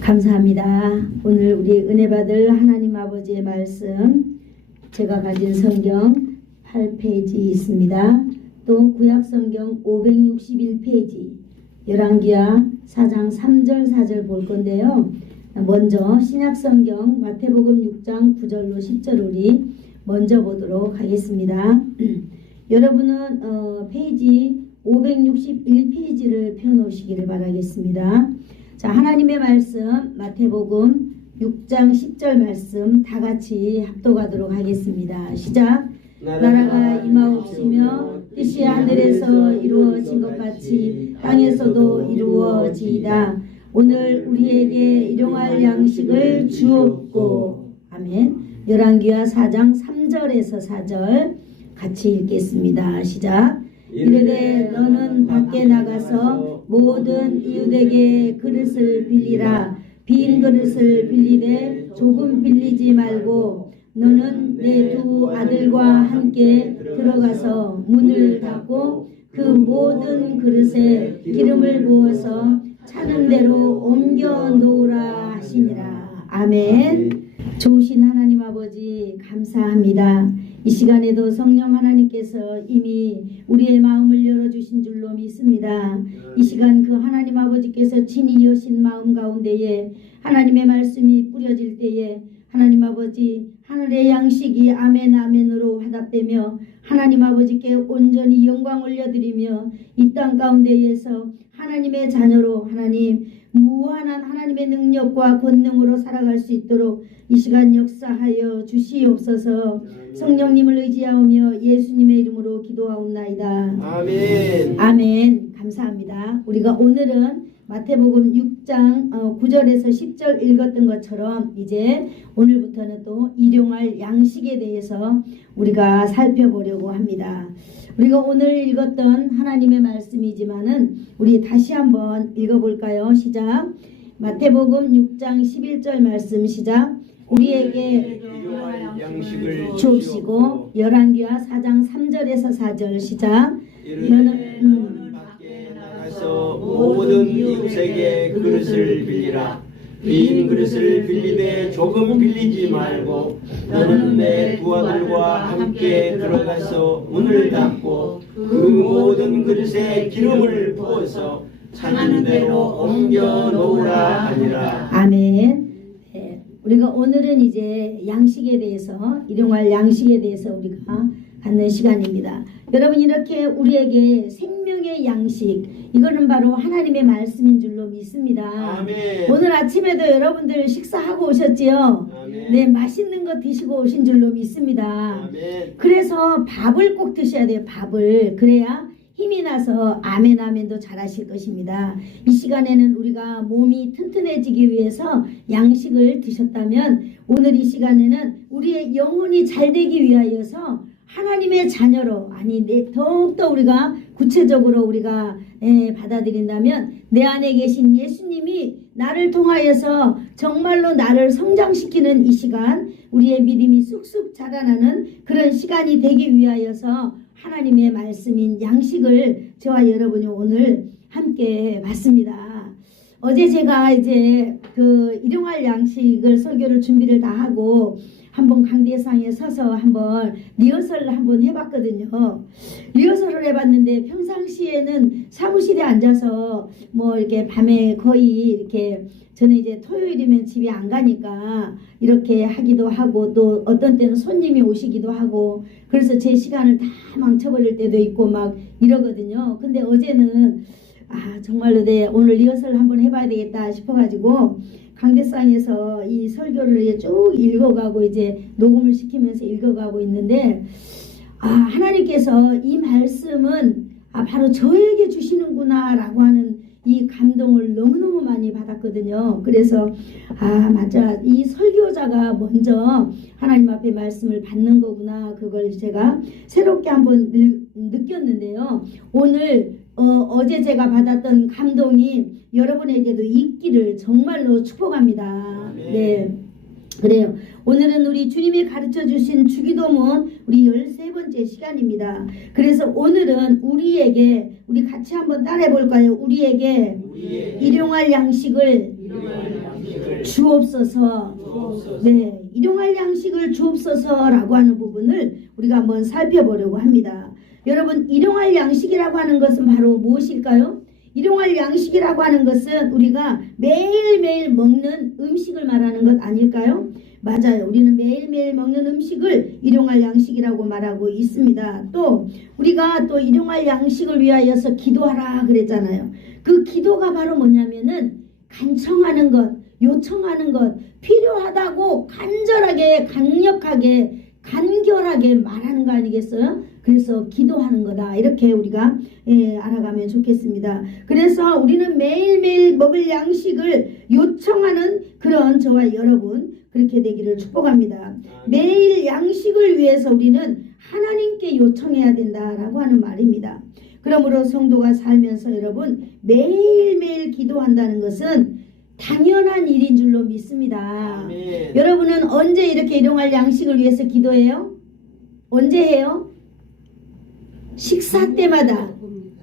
감사합니다. 오늘 우리 은혜 받을 하나님 아버지의 말씀, 제가 가진 성경 8페이지 있습니다. 또 구약 성경 561페이지 열왕기하 4장 3절 4절 볼 건데요. 먼저 신약 성경 마태복음 6장 9절로 10절 우리 먼저 보도록 하겠습니다. 여러분은 페이지 561페이지를 펴놓으시기를 바라겠습니다. 자, 하나님의 말씀 마태복음 6장 10절 말씀 다 같이 합독하도록 하겠습니다. 시작. 나라가 임하옵시며 뜻이 하늘에서 이루어진 것 같이 땅에서도 이루어지이다. 오늘 우리에게 일용할 양식을 주옵고. 아멘. 열왕기하 4장 3절에서 4절 같이 읽겠습니다. 시작. 이르되 너는 밖에 나가서 모든 이웃에게 그릇을 빌리라. 빈 그릇을 빌리되 조금 빌리지 말고 너는 내 두 아들과 함께 들어가서 문을 닫고 그 모든 그릇에 기름을 부어서 차는 대로 옮겨 놓으라 하시니라. 아멘. 좋으신 하나님 아버지 감사합니다. 이 시간에도 성령 하나님께서 이미 우리의 마음을 열어주신 줄로 믿습니다. 이 시간 그 하나님 아버지께서 친히 여신 마음 가운데에 하나님의 말씀이 뿌려질 때에 하나님 아버지 하늘의 양식이 아멘 아멘으로 화답되며 하나님 아버지께 온전히 영광 올려드리며 이 땅 가운데에서 하나님의 자녀로 하나님 무한한 하나님의 능력과 권능으로 살아갈 수 있도록 이 시간 역사하여 주시옵소서. 성령님을 의지하오며 예수님의 이름으로 기도하옵나이다. 아멘. 아멘. 감사합니다. 우리가 오늘은 마태복음 6장 9절에서 10절 읽었던 것처럼 이제 오늘부터는 또 일용할 양식에 대해서 우리가 살펴보려고 합니다. 우리가 오늘 읽었던 하나님의 말씀이지만은 우리 다시 한번 읽어볼까요? 시작. 마태복음 6장 11절 말씀 시작. 우리에게 양식을 주옵시고. 열왕기하 4장 3절에서 4절 시작. 너는 밖에 나가서 모든 이웃에게 그릇을 빌리라. 빈 그릇을 빌리되 조금 빌리지 말고 너는 내 두 아들과 함께 들어가서 문을 닫고 그 모든 그릇에 기름을 부어서 차는 대로 옮겨 놓으라 하니라. 아멘. 네, 우리가 오늘은 이제 양식에 대해서 일용할 양식에 대해서 우리가 갖는 시간입니다. 여러분 이렇게 우리에게 생명의 양식 이거는 바로 하나님의 말씀인 줄로 믿습니다. 아멘. 오늘 아침에도 여러분들 식사하고 오셨지요? 아멘. 네, 맛있는 거 드시고 오신 줄로 믿습니다. 아멘. 그래서 밥을 꼭 드셔야 돼요. 밥을. 그래야 힘이 나서 아멘 아멘도 잘하실 것입니다. 이 시간에는 우리가 몸이 튼튼해지기 위해서 양식을 드셨다면 오늘 이 시간에는 우리의 영혼이 잘 되기 위하여서 하나님의 자녀로 더욱더 우리가 구체적으로 우리가 받아들인다면 내 안에 계신 예수님이 나를 통하여서 정말로 나를 성장시키는 이 시간 우리의 믿음이 쑥쑥 자라나는 그런 시간이 되기 위하여서 하나님의 말씀인 양식을 저와 여러분이 오늘 함께 봤습니다. 어제 제가 이제 그 일용할 양식을 설교를 준비를 다 하고 한번 강대상에 서서 한번 리허설을 한번 해봤거든요. 리허설을 해봤는데 평상시에는 사무실에 앉아서 뭐 이렇게 밤에 거의 이렇게 저는 이제 토요일이면 집에 안 가니까 이렇게 하기도 하고 또 어떤 때는 손님이 오시기도 하고 그래서 제 시간을 다 망쳐버릴 때도 있고 막 이러거든요. 근데 어제는 정말로 오늘 리허설 한번 해봐야 되겠다 싶어가지고 강대상에서 이 설교를 쭉 읽어가고 이제 녹음을 시키면서 읽어가고 있는데 하나님께서 이 말씀은 바로 저에게 주시는구나 라고 하는 이 감동을 너무너무 많이 받았거든요. 그래서 맞아, 이 설교자가 먼저 하나님 앞에 말씀을 받는 거구나, 그걸 제가 새롭게 한번 느꼈는데요. 오늘 어제 제가 받았던 감동이 여러분에게도 있기를 정말로 축복합니다. 네, 그래요. 오늘은 우리 주님이 가르쳐 주신 주기도문 우리 13번째 시간입니다. 그래서 오늘은 우리에게, 우리 같이 한번 따라해 볼까요? 우리에게 일용할 양식을 양식을 주옵소서. 주옵소서. 네, 일용할 양식을 주옵소서라고 하는 부분을 우리가 한번 살펴보려고 합니다. 여러분, 일용할 양식이라고 하는 것은 바로 무엇일까요? 일용할 양식이라고 하는 것은 우리가 매일매일 먹는 음식을 말하는 것 아닐까요? 맞아요. 우리는 매일매일 먹는 음식을 일용할 양식이라고 말하고 있습니다. 또 우리가 또 일용할 양식을 위하여서 기도하라 그랬잖아요. 그 기도가 바로 뭐냐면은 간청하는 것, 요청하는 것, 필요하다고 간절하게, 강력하게, 간결하게 말하는 거 아니겠어요? 그래서 기도하는 거다. 이렇게 우리가 알아가면 좋겠습니다. 그래서 우리는 매일매일 먹을 양식을 요청하는 그런 저와 여러분 그렇게 되기를 축복합니다. 매일 양식을 위해서 우리는 하나님께 요청해야 된다라고 하는 말입니다. 그러므로 성도가 살면서 여러분 매일매일 기도한다는 것은 당연한 일인 줄로 믿습니다. 아멘. 여러분은 언제 이렇게 일용할 양식을 위해서 기도해요? 언제 해요? 식사 때마다.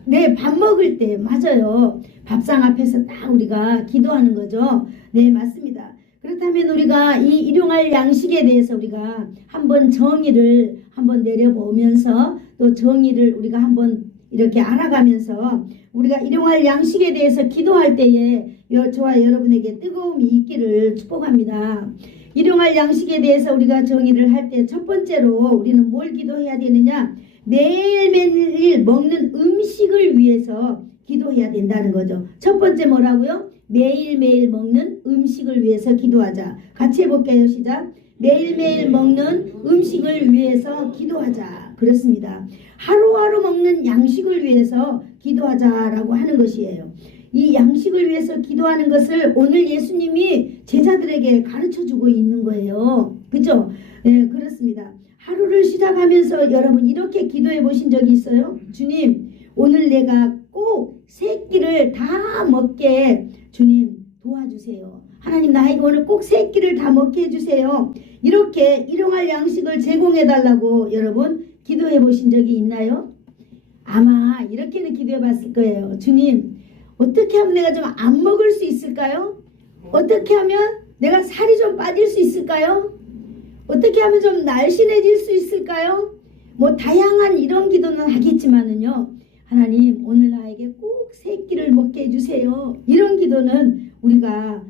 네, 밥 먹을 때. 맞아요. 밥상 앞에서 딱 우리가 기도하는 거죠. 네, 맞습니다. 그렇다면 우리가 이 일용할 양식에 대해서 우리가 한번 정의를 한번 내려보면서 또 정의를 우리가 한번 이렇게 알아가면서 우리가 일용할 양식에 대해서 기도할 때에 저와 여러분에게 뜨거움이 있기를 축복합니다. 일용할 양식에 대해서 우리가 정의를 할 때 첫 번째로 우리는 뭘 기도해야 되느냐? 매일매일 먹는 음식을 위해서 기도해야 된다는 거죠. 첫 번째 뭐라고요? 매일매일 먹는 음식을 위해서 기도하자. 같이 해볼게요. 시작. 매일매일 먹는 음식을 위해서 기도하자. 그렇습니다. 하루하루 먹는 양식을 위해서 기도하자라고 하는 것이에요. 이 양식을 위해서 기도하는 것을 오늘 예수님이 제자들에게 가르쳐주고 있는 거예요. 그죠? 네, 그렇습니다. 하루를 시작하면서 여러분 이렇게 기도해 보신 적이 있어요? 주님, 오늘 내가 꼭 세 끼를 다 먹게 주님 도와주세요. 하나님 나에게 오늘 꼭 세 끼를 다 먹게 해주세요. 이렇게 일용할 양식을 제공해 달라고 여러분 기도해 보신 적이 있나요? 아마 이렇게는 기도해 봤을 거예요. 주님, 어떻게 하면 내가 좀 안 먹을 수 있을까요? 어떻게 하면 내가 살이 좀 빠질 수 있을까요? 어떻게 하면 좀 날씬해질 수 있을까요? 뭐 다양한 이런 기도는 하겠지만은요. 하나님 오늘 나에게 꼭 세 끼를 먹게 해주세요. 이런 기도는 우리가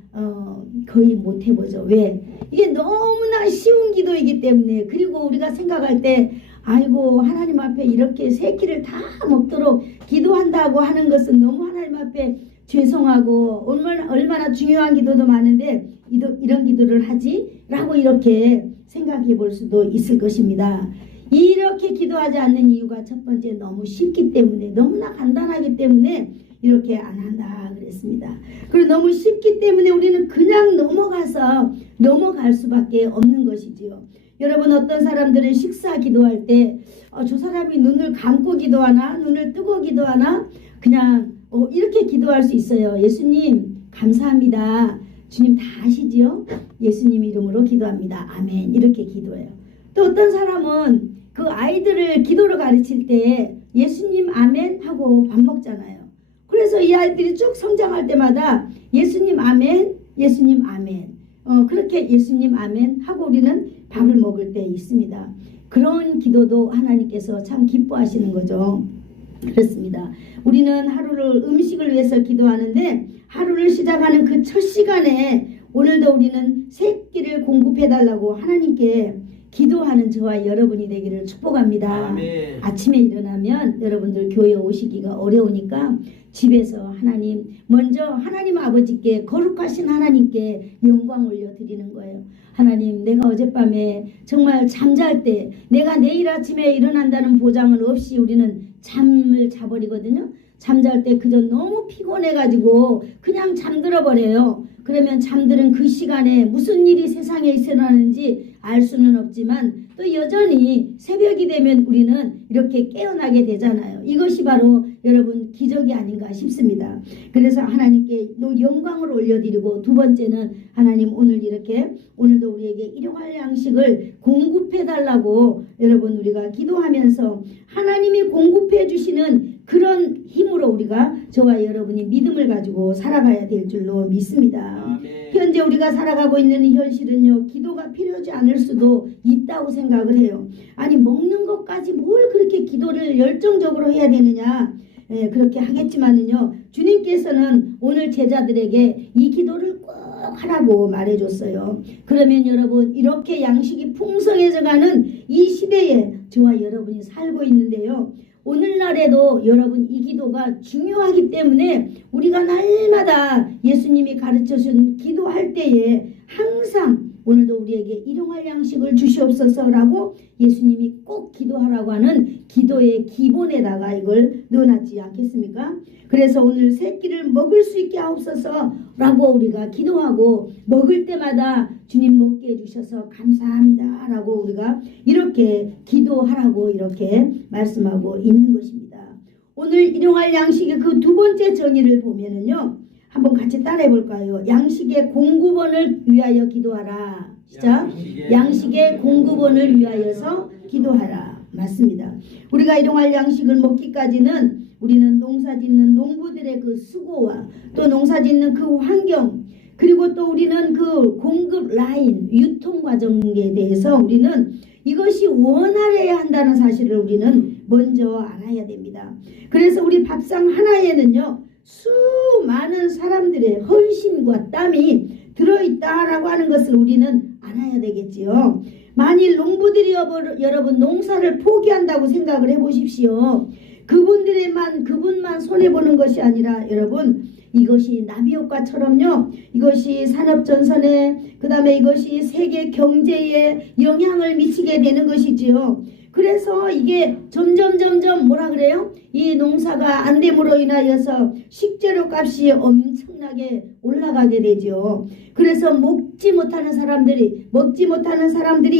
거의 못 해보죠. 왜? 이게 너무나 쉬운 기도이기 때문에. 그리고 우리가 생각할 때 아이고 하나님 앞에 이렇게 세 끼를 다 먹도록 기도한다고 하는 것은 너무 하나님 앞에 죄송하고 얼마나 중요한 기도도 많은데 이런 기도를 하지? 라고 이렇게 생각해 볼 수도 있을 것입니다. 이렇게 기도하지 않는 이유가 첫 번째 너무 쉽기 때문에 너무나 간단하기 때문에 이렇게 안 한다 그랬습니다. 그리고 너무 쉽기 때문에 우리는 그냥 넘어갈 수밖에 없는 것이지요. 여러분 어떤 사람들은 식사 기도할 때 저 사람이 눈을 감고 기도하나 눈을 뜨고 기도하나 그냥 이렇게 기도할 수 있어요. 예수님 감사합니다. 주님 다 아시지요? 예수님 이름으로 기도합니다. 아멘. 이렇게 기도해요. 또 어떤 사람은 그 아이들을 기도를 가르칠 때 예수님 아멘 하고 밥 먹잖아요. 그래서 이 아이들이 쭉 성장할 때마다 예수님 아멘, 예수님 아멘. 그렇게 예수님 아멘 하고 우리는 밥을 먹을 때 있습니다. 그런 기도도 하나님께서 참 기뻐하시는 거죠. 그렇습니다. 우리는 하루를 음식을 위해서 기도하는데 하루를 시작하는 그 첫 시간에 오늘도 우리는 세 끼를 공급해달라고 하나님께 기도하는 저와 여러분이 되기를 축복합니다. 아멘. 아침에 일어나면 여러분들 교회 오시기가 어려우니까 집에서 먼저 하나님 아버지께 거룩하신 하나님께 영광 올려드리는 거예요. 하나님 내가 어젯밤에 정말 잠잘 때 내가 내일 아침에 일어난다는 보장은 없이 우리는 잠을 자버리거든요. 잠잘 때 그저 너무 피곤해가지고 그냥 잠들어 버려요. 그러면 잠들은 그 시간에 무슨 일이 세상에 일어나는지 알 수는 없지만 또 여전히 새벽이 되면 우리는 이렇게 깨어나게 되잖아요. 이것이 바로 여러분 기적이 아닌가 싶습니다. 그래서 하나님께 영광을 올려드리고 두 번째는 하나님 오늘도 우리에게 일용할 양식을 공급해 달라고 여러분 우리가 기도하면서 하나님이 공급해 주시는 그런 힘으로 우리가 저와 여러분이 믿음을 가지고 살아가야 될 줄로 믿습니다. 아멘. 현재 우리가 살아가고 있는 이 현실은요, 기도가 필요하지 않을 수도 있다고 생각을 해요. 아니, 먹는 것까지 뭘 그렇게 기도를 열정적으로 해야 되느냐? 그렇게 하겠지만은요, 주님께서는 오늘 제자들에게 이 기도를 꼭 하라고 말해줬어요. 그러면 여러분, 이렇게 양식이 풍성해져가는 이 시대에 저와 여러분이 살고 있는데요, 오늘날에도 여러분 이 기도가 중요하기 때문에 우리가 날마다 예수님이 가르쳐준 기도할 때에 항상 오늘도 우리에게 일용할 양식을 주시옵소서라고 예수님이 꼭 기도하라고 하는 기도의 기본에다가 이걸 넣어놨지 않겠습니까? 그래서 오늘 새 끼를 먹을 수 있게 하옵소서라고 우리가 기도하고, 먹을 때마다 주님 먹게 해주셔서 감사합니다 라고 우리가 이렇게 기도하라고 이렇게 말씀하고 있는 것입니다. 오늘 일용할 양식의 그 두 번째 정의를 보면은요, 한번 같이 따라해 볼까요? 양식의 공급원을 위하여 기도하라. 시작. 양식의 공급원을 위하여서 기도하라. 맞습니다. 우리가 일용할 양식을 먹기까지는 우리는 농사짓는 농부들의 그 수고와 또 농사짓는 그 환경, 그리고 또 우리는 그 공급 라인, 유통 과정에 대해서 우리는 이것이 원활해야 한다는 사실을 우리는 먼저 알아야 됩니다. 그래서 우리 밥상 하나에는요, 수많은 사람들의 헌신과 땀이 들어있다라고 하는 것을 우리는 알아야 되겠지요. 만일 농부들이 여러분 농사를 포기한다고 생각을 해보십시오. 그분만 손해보는 것이 아니라 여러분, 이것이 나비효과처럼요, 이것이 산업전선에, 그 다음에 이것이 세계 경제에 영향을 미치게 되는 것이지요. 그래서 이게 점점 뭐라 그래요? 이 농사가 안 됨으로 인하여서 식재료 값이 엄청나게 올라가게 되죠. 그래서 먹지 못하는 사람들이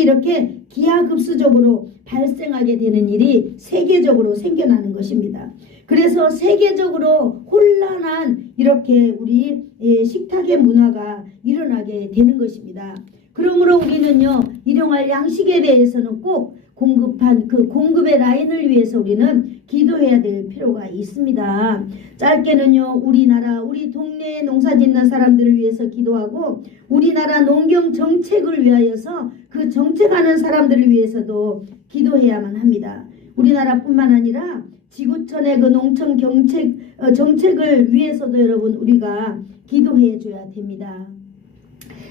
이렇게 기하급수적으로 발생하게 되는 일이 세계적으로 생겨나는 것입니다. 그래서 세계적으로 혼란한 이렇게 우리 식탁의 문화가 일어나게 되는 것입니다. 그러므로 우리는요, 일용할 양식에 대해서는 꼭 공급한 그 공급의 라인을 위해서 우리는 기도해야 될 필요가 있습니다. 짧게는요, 우리 동네에 농사짓는 사람들을 위해서 기도하고, 우리나라 농경 정책을 위하여서 그 정책하는 사람들을 위해서도 기도해야만 합니다. 우리나라뿐만 아니라 지구촌의 그 농촌 정책을 위해서도 여러분 우리가 기도해 줘야 됩니다.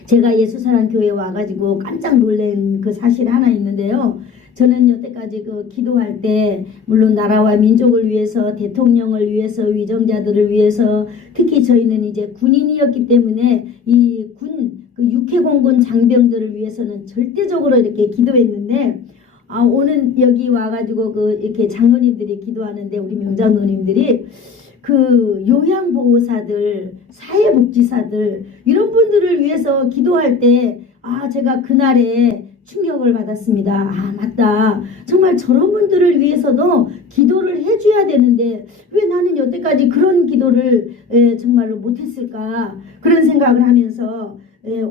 제가 예수사랑 교회에 와가지고 깜짝 놀란 그 사실 하나 있는데요. 저는 여태까지 그 기도할 때 물론 나라와 민족을 위해서, 대통령을 위해서, 위정자들을 위해서, 특히 저희는 이제 군인이었기 때문에 이 그 육해공군 장병들을 위해서는 절대적으로 이렇게 기도했는데, 오늘 여기 와가지고 이렇게 장로님들이 기도하는데, 우리 명장로님들이 그 요양보호사들, 사회복지사들 이런 분들을 위해서 기도할 때 제가 그날에 충격을 받았습니다. 맞다. 정말 저런 분들을 위해서도 기도를 해줘야 되는데 왜 나는 여태까지 그런 기도를 정말로 못했을까, 그런 생각을 하면서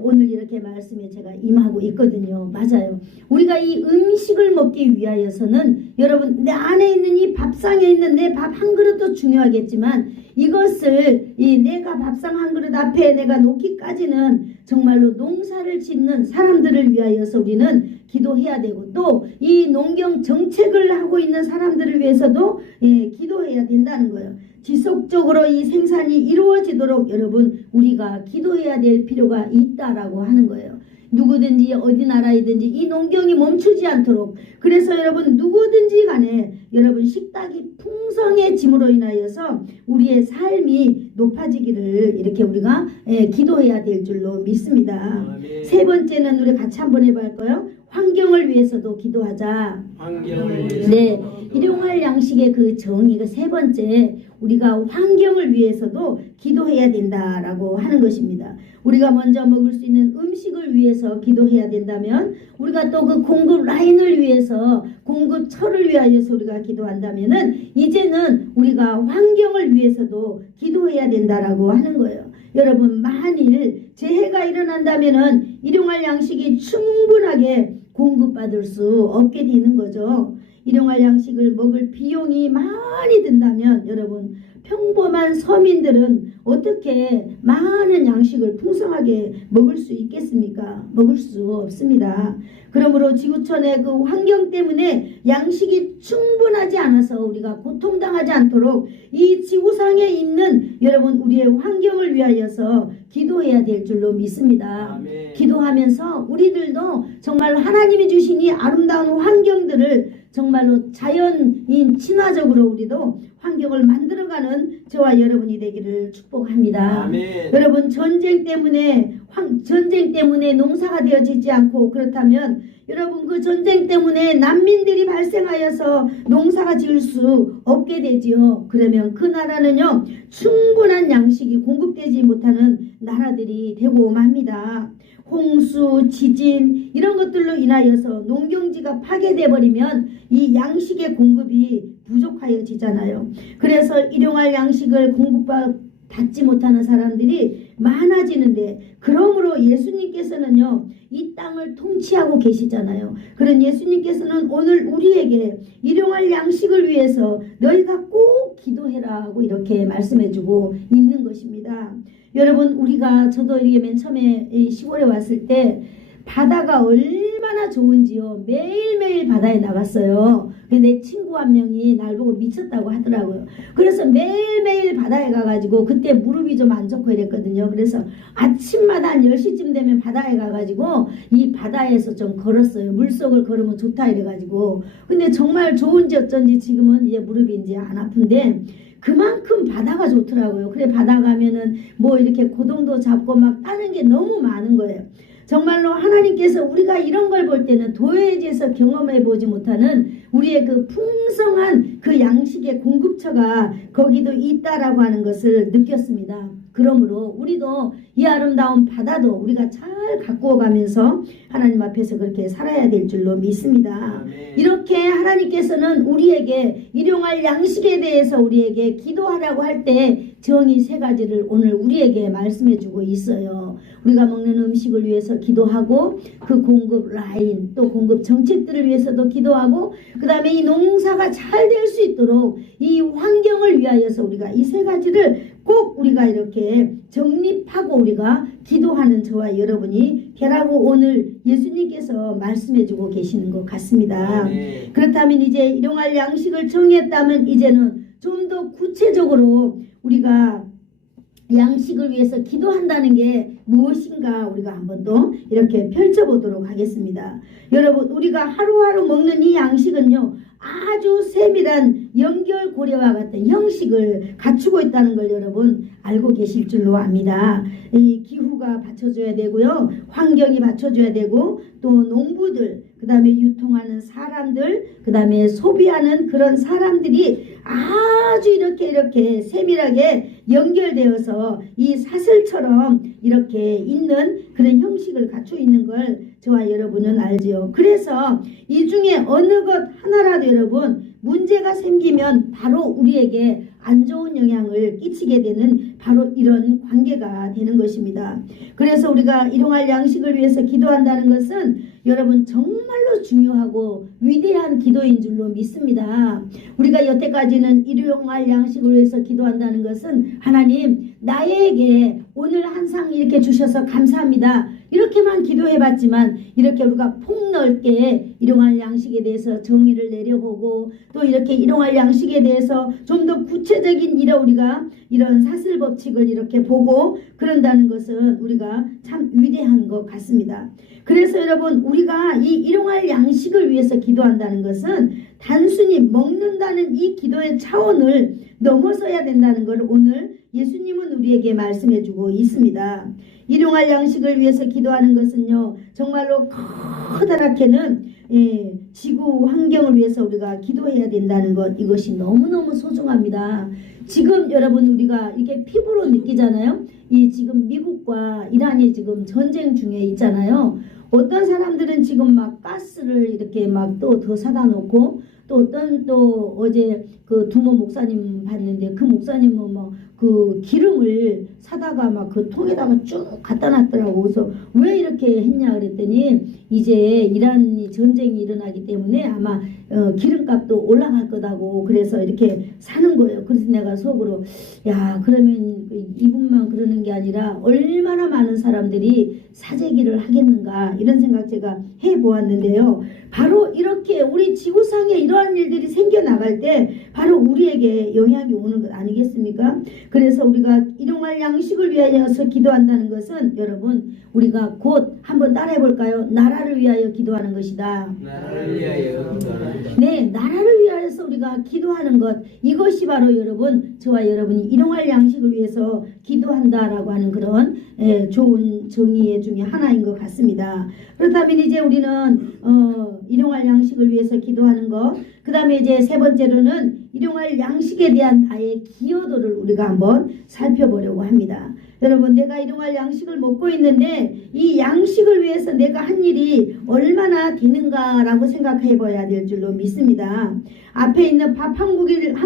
오늘 이렇게 말씀에 제가 임하고 있거든요. 맞아요. 우리가 이 음식을 먹기 위하여서는 여러분, 내 안에 있는 이 밥상에 있는 내 밥 한 그릇도 중요하겠지만, 이것을 내가 밥상 한 그릇 앞에 내가 놓기까지는 정말로 농사를 짓는 사람들을 위하여서 우리는 기도해야 되고, 또 이 농경 정책을 하고 있는 사람들을 위해서도 기도해야 된다는 거예요. 지속적으로 이 생산이 이루어지도록 여러분 우리가 기도해야 될 필요가 있다라고 하는 거예요. 누구든지 어디 나라이든지 이 농경이 멈추지 않도록. 그래서 여러분 누구든지 간에 여러분 식탁이 풍성해짐으로 인하여서 우리의 삶이 높아지기를 이렇게 우리가 기도해야 될 줄로 믿습니다. 세 번째는 우리 같이 한번 해볼까요? 환경을 위해서도 기도하자. 환경을 위해서. 네, 일용할 양식의 그 정의가 세 번째, 우리가 환경을 위해서도 기도해야 된다라고 하는 것입니다. 우리가 먼저 먹을 수 있는 음식을 위해서 기도해야 된다면, 우리가 또 그 공급 라인을 위해서, 공급처를 위하여서 우리가 기도한다면은, 이제는 우리가 환경을 위해서도 기도해야 된다라고 하는 거예요. 여러분, 만일 재해가 일어난다면은 일용할 양식이 충분하게 공급받을 수 없게 되는 거죠. 일용할 양식을 먹을 비용이 많이 든다면 여러분 평범한 서민들은 어떻게 많은 양식을 풍성하게 먹을 수 있겠습니까? 먹을 수 없습니다. 그러므로 지구촌의 그 환경 때문에 양식이 충분하지 않아서 우리가 고통당하지 않도록 이 지구상에 있는 여러분 우리의 환경을 위하여서 기도해야 될 줄로 믿습니다. 아멘. 기도하면서 우리들도 정말 하나님이 주신 이 아름다운 환경들을 정말로 자연인 친화적으로 우리도 환경을 만들어가는 저와 여러분이 되기를 축복합니다. 아멘. 여러분 전쟁 때문에 농사가 되어지지 않고 그렇다면 여러분 그 전쟁 때문에 난민들이 발생하여서 농사가 지을 수 없게 되지요. 그러면 그 나라는요 충분한 양식이 공급되지 못하는 나라들이 되고 맙니다. 홍수, 지진 이런 것들로 인하여서 농경지가 파괴돼 버리면 이 양식의 공급이 부족하여지잖아요. 그래서 일용할 양식을 공급받지 못하는 사람들이 많아지는데 그러므로 예수님께서는요 이 땅을 통치하고 계시잖아요. 그런 예수님께서는 오늘 우리에게 일용할 양식을 위해서 너희가 꼭 기도해라고 이렇게 말씀해주고 있는 것입니다. 여러분 우리가 저도 이게 맨 처음에 시골에 왔을 때 바다가 얼마나 좋은지요. 매일매일 바다에 나갔어요. 내 친구 한 명이 날 보고 미쳤다고 하더라고요. 그래서 매일매일 바다에 가가지고 그때 무릎이 좀 안 좋고 이랬거든요. 그래서 아침마다 한 10시쯤 되면 바다에 가가지고 이 바다에서 좀 걸었어요. 물속을 걸으면 좋다 이래가지고. 근데 정말 좋은지 어쩐지 지금은 이제 무릎이 이제 안 아픈데 그만큼 바다가 좋더라고요. 그래 바다 가면은 뭐 이렇게 고동도 잡고 막 따는 게 너무 많은 거예요. 정말로 하나님께서 우리가 이런 걸 볼 때는 도회지에서 경험해 보지 못하는 우리의 그 풍성한 그 양식의 공급처가 거기도 있다라고 하는 것을 느꼈습니다. 그러므로 우리도 이 아름다운 바다도 우리가 잘 가꾸어 가면서 하나님 앞에서 그렇게 살아야 될 줄로 믿습니다. 아멘. 이렇게 하나님께서는 우리에게 일용할 양식에 대해서 우리에게 기도하라고 할 때 정의 세 가지를 오늘 우리에게 말씀해 주고 있어요. 우리가 먹는 음식을 위해서 기도하고 그 공급 라인 또 공급 정책들을 위해서도 기도하고 그 다음에 이 농사가 잘 될 수 있도록 이 환경을 위하여서 우리가 이 세 가지를 꼭 우리가 이렇게 정립하고 우리가 기도하는 저와 여러분이 되라고 오늘 예수님께서 말씀해주고 계시는 것 같습니다. 네. 그렇다면 이제 일용할 양식을 정했다면 이제는 좀 더 구체적으로 우리가 양식을 위해서 기도한다는 게 무엇인가 우리가 한번 또 이렇게 펼쳐보도록 하겠습니다. 여러분 우리가 하루하루 먹는 이 양식은요 아주 세밀한 연결고리와 같은 형식을 갖추고 있다는 걸 여러분 알고 계실 줄로 압니다. 이 기후가 받쳐줘야 되고요. 환경이 받쳐줘야 되고 또 농부들 그 다음에 유통하는 사람들 그 다음에 소비하는 그런 사람들이 아주 이렇게 세밀하게 연결되어서 이 사슬처럼 이렇게 있는 그런 형식을 갖추고 있는 걸 저와 여러분은 알지요. 그래서 이 중에 어느 것 하나라도 여러분 문제가 생기면 바로 우리에게 안 좋은 영향을 끼치게 되는 바로 이런 관계가 되는 것입니다. 그래서 우리가 일용할 양식을 위해서 기도한다는 것은 여러분 정말로 중요하고 위대한 기도인 줄로 믿습니다. 우리가 여태까지는 일용할 양식을 위해서 기도한다는 것은 하나님 나에게 오늘 한 상 이렇게 주셔서 감사합니다. 이렇게만 기도해봤지만 이렇게 우리가 폭넓게 일용할 양식에 대해서 정의를 내려보고 또 이렇게 일용할 양식에 대해서 좀 더 구체적인 우리가 이런 사슬 법칙을 이렇게 보고 그런다는 것은 우리가 참 위대한 것 같습니다. 그래서 여러분 우리가 이 일용할 양식을 위해서 기도한다는 것은 단순히 먹는다는 이 기도의 차원을 넘어서야 된다는 걸 오늘 예수님은 우리에게 말씀해주고 있습니다. 일용할 양식을 위해서 기도하는 것은요 정말로 커다랗게는 지구 환경을 위해서 우리가 기도해야 된다는 것 이것이 너무너무 소중합니다. 지금 여러분 우리가 이게 피부로 느끼잖아요. 이 지금 미국과 이란이 지금 전쟁 중에 있잖아요. 어떤 사람들은 지금 막 가스를 이렇게 막 또 더 사다 놓고 또 어떤 또 어제 그 두모 목사님 봤는데 그 목사님은 뭐 그 기름을 사다가 막 그 통에다가 쭉 갖다 놨더라고. 그래서 왜 이렇게 했냐 그랬더니 이제 이란 전쟁이 일어나기 때문에 아마 기름값도 올라갈 거다고 그래서 이렇게 사는 거예요. 그래서 내가 속으로 야 그러면 이분만 그러는 게 아니라 얼마나 많은 사람들이 사재기를 하겠는가 이런 생각 제가 해보았는데요. 바로 이렇게 우리 지구상에 이러한 일들이 생겨나갈 때 바로 우리에게 영향이 오는 것 아니겠습니까? 그래서 우리가 일용할 양식을 위하여서 기도한다는 것은 여러분 우리가 곧 한번 따라해 볼까요? 나라를 위하여 기도하는 것이다. 나라를 위하여 기도하는 것. 네, 나라를 위하여서 우리가 기도하는 것 이것이 바로 여러분 저와 여러분이 일용할 양식을 위해서 기도한다라고 하는 그런 좋은 정의 중에 하나인 것 같습니다. 그렇다면 이제 우리는 일용할 양식을 위해서 기도하는 것, 그 다음에 이제 세 번째로는 일용할 양식에 대한 나의 기여도를 우리가 한번 살펴보려고 합니다. 여러분 내가 일용할 양식을 먹고 있는데 이 양식을 위해서 내가 한 일이 얼마나 되는가라고 생각해 봐야 될 줄로 믿습니다. 앞에 있는 밥 한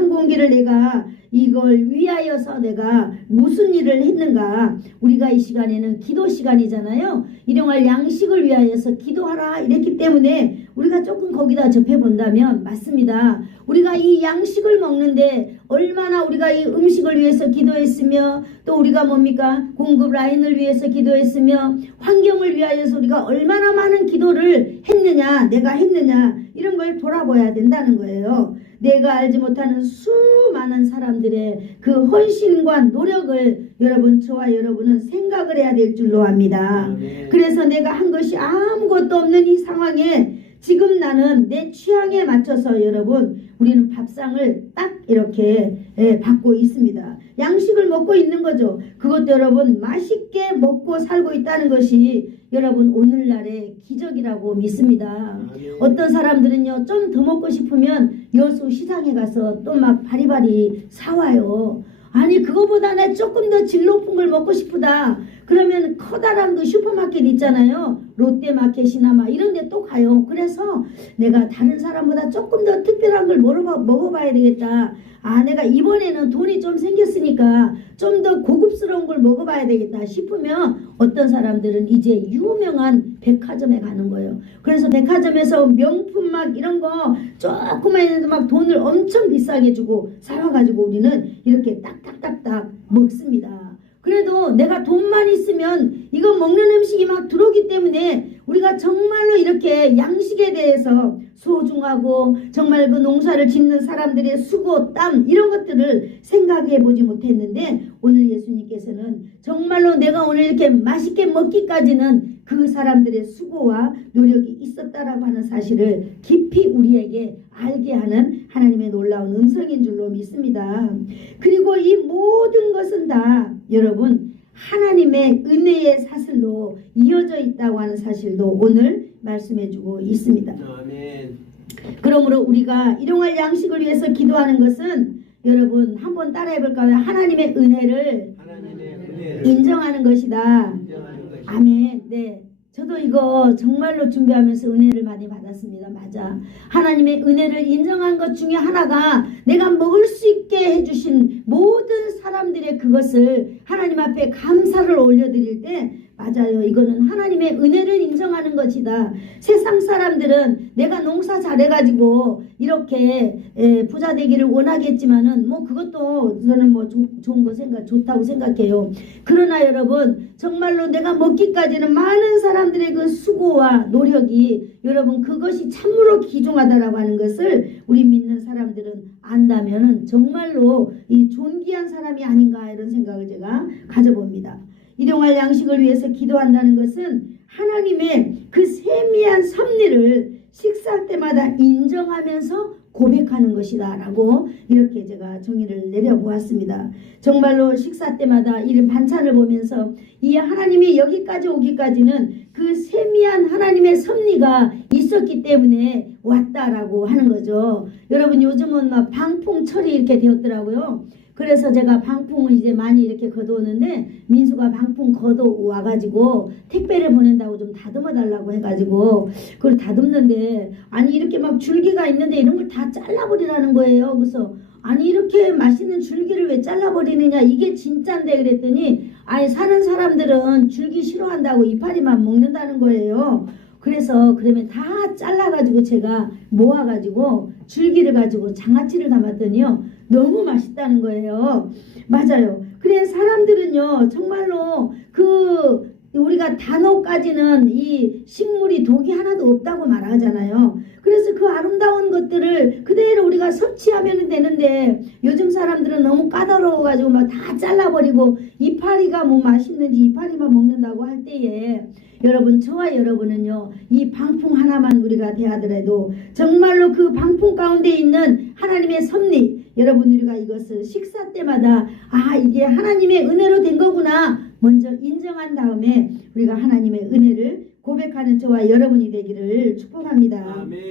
공기를 내가 이걸 위하여서 내가 무슨 일을 했는가. 우리가 이 시간에는 기도 시간이잖아요. 일용할 양식을 위하여서 기도하라 이랬기 때문에 우리가 조금 거기다 접해본다면 맞습니다. 우리가 이 양식을 먹는데 얼마나 우리가 이 음식을 위해서 기도했으며 또 우리가 뭡니까 공급 라인을 위해서 기도했으며 환경을 위하여서 우리가 얼마나 많은 기도를 했느냐 내가 했느냐 이런 걸 돌아봐야 된다는 거예요. 내가 알지 못하는 수많은 사람들의 그 헌신과 노력을 여러분 저와 여러분은 생각을 해야 될 줄로 압니다. 그래서 내가 한 것이 아무것도 없는 이 상황에 지금 나는 내 취향에 맞춰서 여러분 우리는 밥상을 딱 이렇게 받고 있습니다. 양식을 먹고 있는 거죠. 그것도 여러분 맛있게 먹고 살고 있다는 것이 여러분 오늘날의 기적이라고 믿습니다. 어떤 사람들은요 좀 더 먹고 싶으면 여수 시장에 가서 또 막 바리바리 사와요. 아니 그거보다 나 조금 더 질 높은 걸 먹고 싶다. 그러면 커다란 그 슈퍼마켓 있잖아요. 롯데마켓이나 막 이런 데 또 가요. 그래서 내가 다른 사람보다 조금 더 특별한 걸 먹어봐야 되겠다. 아 내가 이번에는 돈이 좀 생겼으니까 좀 더 고급스러운 걸 먹어봐야 되겠다 싶으면 어떤 사람들은 이제 유명한 백화점에 가는 거예요. 그래서 백화점에서 명품 막 이런 거 조금만 있는데 막 돈을 엄청 비싸게 주고 사와가지고 우리는 이렇게 딱딱딱딱 먹습니다. 그래도 내가 돈만 있으면 이거 먹는 음식이 막 들어오기 때문에 우리가 정말로 이렇게 양식에 대해서 소중하고 정말 그 농사를 짓는 사람들의 수고, 땀 이런 것들을 생각해 보지 못했는데 오늘 예수님께서는 정말로 내가 오늘 이렇게 맛있게 먹기까지는 그 사람들의 수고와 노력이 있었다라고 하는 사실을 깊이 우리에게 알게 하는 하나님의 놀라운 음성인 줄로 믿습니다. 그리고 이 모든 것은 다 여러분 하나님의 은혜의 사슬로 이어져 있다고 하는 사실도 오늘 말씀해주고 있습니다. 아멘. 그러므로 우리가 일용할 양식을 위해서 기도하는 것은 여러분 한번 따라해볼까요? 하나님의 은혜를 인정하는 것이다. 아멘. 네. 저도 이거 정말로 준비하면서 은혜를 많이 받았습니다. 맞아. 하나님의 은혜를 인정한 것 중에 하나가 내가 먹을 수 있게 해주신 모든 사람들의 그것을 하나님 앞에 감사를 올려드릴 때 맞아요. 이거는 하나님의 은혜를 인정하는 것이다. 세상 사람들은 내가 농사 잘해가지고 이렇게 부자 되기를 원하겠지만은 뭐 그것도 저는 뭐 좋은 거 좋다고 생각해요. 그러나 여러분 정말로 내가 먹기까지는 많은 사람들의 그 수고와 노력이 여러분 그것이 참으로 귀중하다라고 하는 것을 우리 믿는 사람들은 안다면은 정말로 이 존귀한 사람이 아닌가 이런 생각을 제가 가져봅니다. 일용할 양식을 위해서 기도한다는 것은 하나님의 그 세미한 섭리를 식사할 때마다 인정하면서 고백하는 것이다 라고 이렇게 제가 정의를 내려보았습니다. 정말로 식사 때마다 이런 반찬을 보면서 이 하나님이 여기까지 오기까지는 그 세미한 하나님의 섭리가 있었기 때문에 왔다라고 하는 거죠. 여러분 요즘은 막 방풍철이 이렇게 되었더라고요. 그래서 제가 방풍을 이제 많이 이렇게 걷어오는데 민수가 방풍 걷어와가지고 택배를 보낸다고 좀 다듬어 달라고 해가지고 그걸 다듬는데 아니 이렇게 막 줄기가 있는데 이런 걸 다 잘라버리라는 거예요. 그래서 아니 이렇게 맛있는 줄기를 왜 잘라버리느냐, 이게 진짠데 그랬더니 아니 사는 사람들은 줄기 싫어한다고 이파리만 먹는다는 거예요. 그래서 그러면 다 잘라가지고 제가 모아가지고 줄기를 가지고 장아찌를 담았더니요 너무 맛있다는 거예요. 맞아요. 그래 사람들은요 정말로 우리가 단어까지는 이 식물이 독이 하나도 없다고 말하잖아요. 그래서 그 아름다운 것들을 그대로 우리가 섭취하면 되는데 요즘 사람들은 너무 까다로워가지고 막 다 잘라버리고 이파리가 뭐 맛있는지 이파리만 먹는다고 할 때에 여러분, 저와 여러분은요 이 방풍 하나만 우리가 대하더라도 정말로 그 방풍 가운데 있는 하나님의 섭리, 여러분 우리가 이것을 식사 때마다 아 이게 하나님의 은혜로 된 거구나 먼저 인정한 다음에 우리가 하나님의 은혜를 고백하는 저와 여러분이 되기를 축복합니다. 아멘.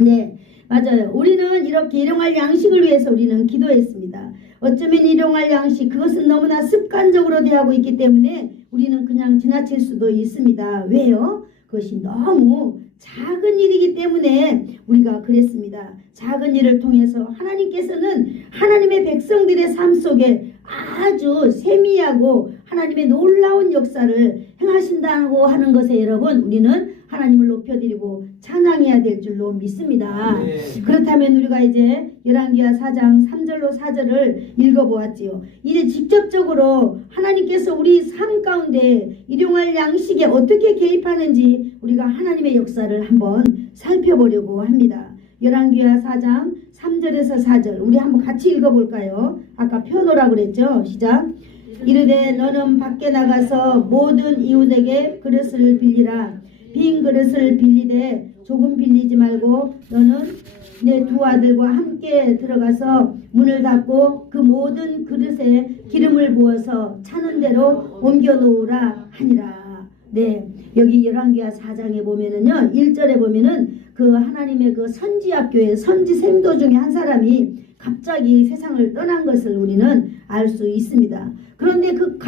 네, 맞아요. 우리는 이렇게 일용할 양식을 위해서 우리는 기도했습니다. 어쩌면 일용할 양식, 그것은 너무나 습관적으로 대하고 있기 때문에 우리는 그냥 지나칠 수도 있습니다. 왜요? 그것이 너무 작은 일이기 때문에 우리가 그랬습니다. 작은 일을 통해서 하나님께서는 하나님의 백성들의 삶 속에 아주 세미하고 하나님의 놀라운 역사를 행하신다고 하는 것에 여러분 우리는 하나님을 높여드리고 찬양해야 될 줄로 믿습니다. 네. 그렇다면 우리가 이제 열왕기하 4장 3절로 4절을 읽어보았지요. 이제 직접적으로 하나님께서 우리 삶 가운데 일용할 양식에 어떻게 개입하는지 우리가 하나님의 역사를 한번 살펴보려고 합니다. 열왕기하 4장 3절에서 4절 우리 한번 같이 읽어볼까요? 아까 펴놓으라고 그랬죠? 시작. 이르되 너는 밖에 나가서 모든 이웃에게 그릇을 빌리라. 빈 그릇을 빌리되 조금 빌리지 말고 너는 내 두 아들과 함께 들어가서 문을 닫고 그 모든 그릇에 기름을 부어서 차는 대로 옮겨 놓으라 하니라. 네, 여기 열왕기하 4장에 보면은요 1절에 보면은 그 하나님의 그 선지학교의 선지생도 중에 한 사람이 갑자기 세상을 떠난 것을 우리는 알 수 있습니다. 그런데 그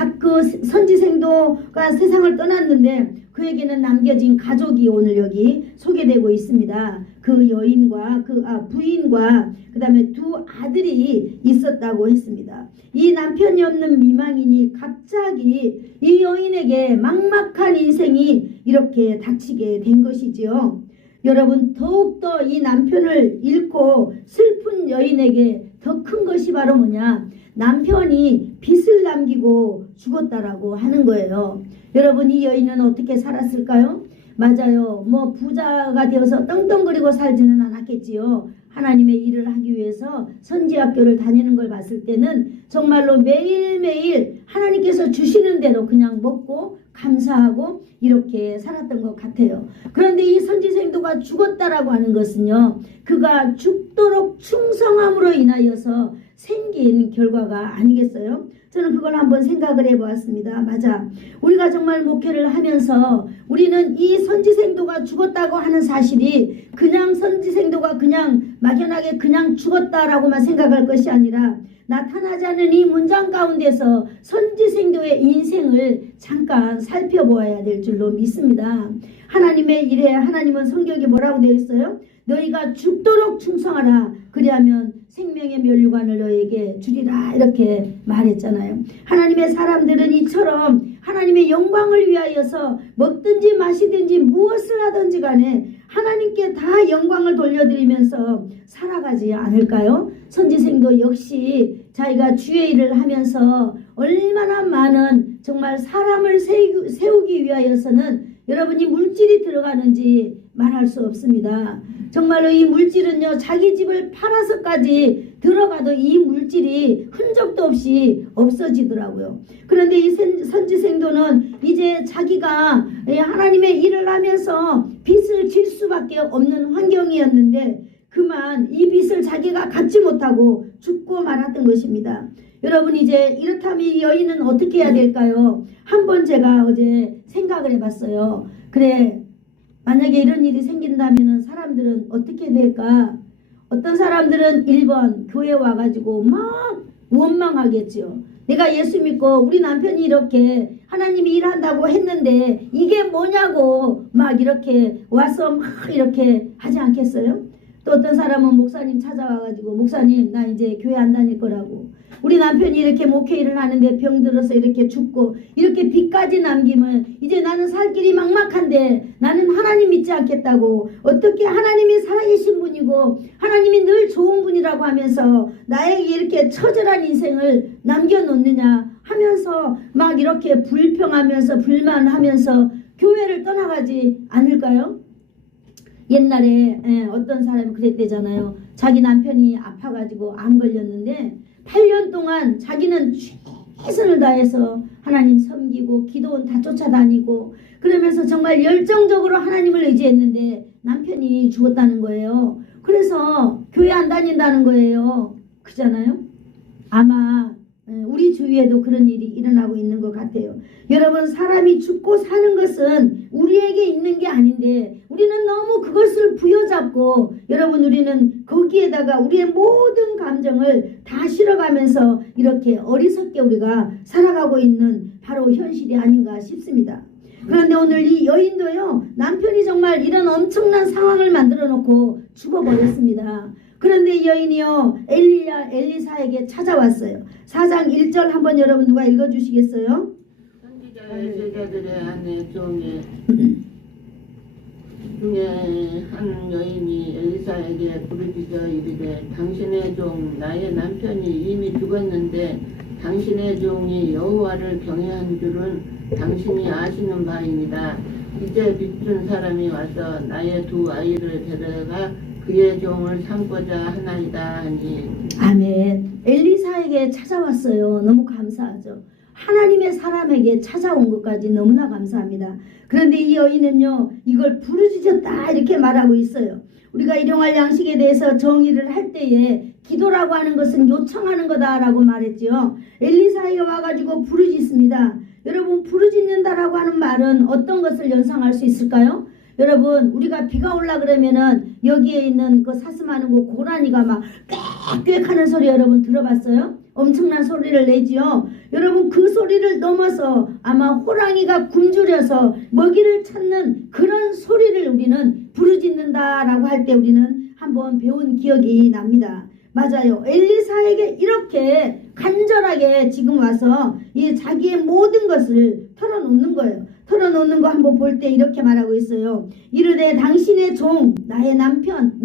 선지생도가 세상을 떠났는데 그에게는 남겨진 가족이 오늘 여기 소개되고 있습니다. 그 여인과 부인과 그 다음에 두 아들이 있었다고 했습니다. 이 남편이 없는 미망인이 갑자기 이 여인에게 막막한 인생이 이렇게 닥치게 된 것이지요. 여러분 더욱더 이 남편을 잃고 슬픈 여인에게 더 큰 것이 바로 뭐냐, 남편이 빚을 남기고 죽었다라고 하는 거예요. 여러분 이 여인은 어떻게 살았을까요? 맞아요. 뭐 부자가 되어서 떵떵거리고 살지는 않았겠지요. 하나님의 일을 하기 위해서 선지학교를 다니는 걸 봤을 때는 정말로 매일매일 하나님께서 주시는 대로 그냥 먹고 감사하고 이렇게 살았던 것 같아요. 그런데 이 선지생도가 죽었다라고 하는 것은요, 그가 죽도록 충성함으로 인하여서 생긴 결과가 아니겠어요? 저는 그걸 한번 생각을 해보았습니다. 맞아. 우리가 정말 목회를 하면서 우리는 이 선지생도가 죽었다고 하는 사실이 그냥 선지생도가 그냥 막연하게 그냥 죽었다라고만 생각할 것이 아니라 나타나지 않은 이 문장 가운데서 선지생도의 인생을 잠깐 살펴보아야 될 줄로 믿습니다. 하나님의 일에 하나님은 성경에 뭐라고 되어 있어요? 너희가 죽도록 충성하라. 그리하면 생명의 면류관을 너희에게 주리라. 이렇게 말했잖아요. 하나님의 사람들은 이처럼 하나님의 영광을 위하여서 먹든지 마시든지 무엇을 하든지 간에 하나님께 다 영광을 돌려드리면서 살아가지 않을까요? 선지생도 역시 자기가 주의 일을 하면서 얼마나 많은 정말 사람을 세우기 위하여서는 여러분이 물질이 들어가는지 말할 수 없습니다. 정말로 이 물질은요, 자기 집을 팔아서까지 들어가도 이 물질이 흔적도 없이 없어지더라고요. 그런데 이 선지생도는 이제 자기가 하나님의 일을 하면서 빚을 질 수밖에 없는 환경이었는데 그만 이 빚을 자기가 갚지 못하고 죽고 말았던 것입니다. 여러분 이제 이렇다면 이 여인은 어떻게 해야 될까요? 한번 제가 어제 생각을 해봤어요. 그래, 만약에 이런 일이 생긴다면 사람들은 어떻게 될까? 어떤 사람들은 1번 교회 와가지고 막 원망하겠지요. 내가 예수 믿고 우리 남편이 이렇게 하나님이 일한다고 했는데 이게 뭐냐고 막 이렇게 와서 막 이렇게 하지 않겠어요? 또 어떤 사람은 목사님 찾아와가지고 목사님 나 이제 교회 안 다닐 거라고. 우리 남편이 이렇게 목회일을 하는데 병들어서 이렇게 죽고 이렇게 빚까지 남기면 이제 나는 살 길이 막막한데 나는 하나님 믿지 않겠다고. 어떻게 하나님이 살아계신 분이고 하나님이 늘 좋은 분이라고 하면서 나에게 이렇게 처절한 인생을 남겨놓느냐 하면서 막 이렇게 불평하면서 불만하면서 교회를 떠나가지 않을까요? 옛날에 어떤 사람이 그랬대잖아요. 자기 남편이 아파가지고 암 걸렸는데 8년 동안 자기는 최선을 다해서 하나님 섬기고 기도원 다 쫓아다니고 그러면서 정말 열정적으로 하나님을 의지했는데 남편이 죽었다는 거예요. 그래서 교회 안 다닌다는 거예요. 그잖아요. 아마 우리 주위에도 그런 일이 일어나고 있는 것 같아요. 여러분, 사람이 죽고 사는 것은 우리에게 있는 게 아닌데 우리는 너무 그것을 부여잡고 여러분 우리는 거기에다가 우리의 모든 감정을 다 실어가면서 이렇게 어리석게 우리가 살아가고 있는 바로 현실이 아닌가 싶습니다. 그런데 오늘 이 여인도요, 남편이 정말 이런 엄청난 상황을 만들어 놓고 죽어버렸습니다. 그런데 이 여인이요 엘리사에게 찾아왔어요. 4장 1절 한번 여러분 누가 읽어주시겠어요? 선지자의 제자들의 아내 중에 한 여인이 엘리사에게 부르짖어 이르되 당신의 종 나의 남편이 이미 죽었는데 당신의 종이 여호와를 경외한 줄은 당신이 아시는 바입니다. 이제 빚준 사람이 와서 나의 두 아이를 데려가 그의 종을 삼고자 하나이다 하니. 아멘. 엘리사에게 찾아왔어요. 너무 감사하죠. 하나님의 사람에게 찾아온 것까지 너무나 감사합니다. 그런데 이 여인은요 이걸 부르짖었다 이렇게 말하고 있어요. 우리가 일용할 양식에 대해서 정의를 할 때에 기도라고 하는 것은 요청하는 거다라고 말했죠. 엘리사에게 와가지고 부르짖습니다. 여러분, 부르짖는다라고 하는 말은 어떤 것을 연상할 수 있을까요? 여러분, 우리가 비가 올라 그러면은 여기에 있는 그 사슴하는 거 고라니가 막 꽥꽥 하는 소리 여러분 들어봤어요? 엄청난 소리를 내지요. 여러분, 그 소리를 넘어서 아마 호랑이가 굶주려서 먹이를 찾는 그런 소리를 우리는 부르짖는다라고 할 때 우리는 한번 배운 기억이 납니다. 맞아요. 엘리사에게 이렇게 간절하게 지금 와서 이 자기의 모든 것을 털어놓는 거예요. 털어놓는 거 한번 볼 때 이렇게 말하고 있어요. 이르되 당신의 종 나의 남편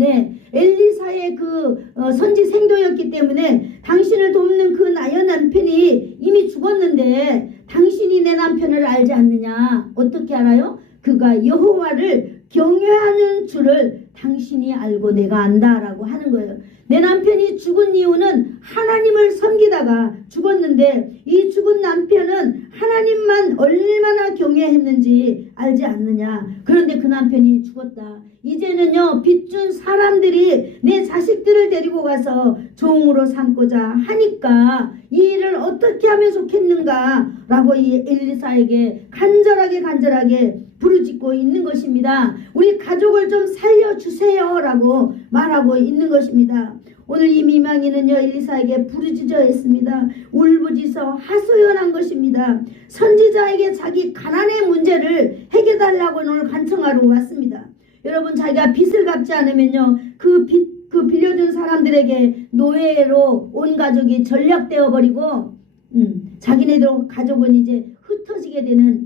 엘리사의 그 선지 생도였기 때문에 당신을 돕는 그 나의 남편이 이미 죽었는데 당신이 내 남편을 알지 않느냐. 어떻게 알아요? 그가 여호와를 경외하는 줄을 당신이 알고 내가 안다라고 하는 거예요. 내 남편이 죽은 이유는 하나님을 섬기다가 죽었는데 이 죽은 남편은 하나님만 얼마나 경외했는지 알지 않느냐. 그런데 그 남편이 죽었다. 이제는요 빚준 사람들이 내 자식들을 데리고 가서 종으로 삼고자 하니까 이 일을 어떻게 하면 좋겠는가 라고 이 엘리사에게 간절하게 부르짖고 있는 것입니다. 우리 가족을 좀 살려주세요 라고 말하고 있는 것입니다. 오늘 이 미망이는요 엘리사에게 부르짖어 했습니다. 울부짖어 하소연한 것입니다. 선지자에게 자기 가난의 문제를 해결달라고 오늘 간청하러 왔습니다. 여러분, 자기가 빚을 갚지 않으면요 그 빌려준 사람들에게 노예로 온 가족이 전락되어 버리고 자기네들 가족은 이제 흩어지게 되는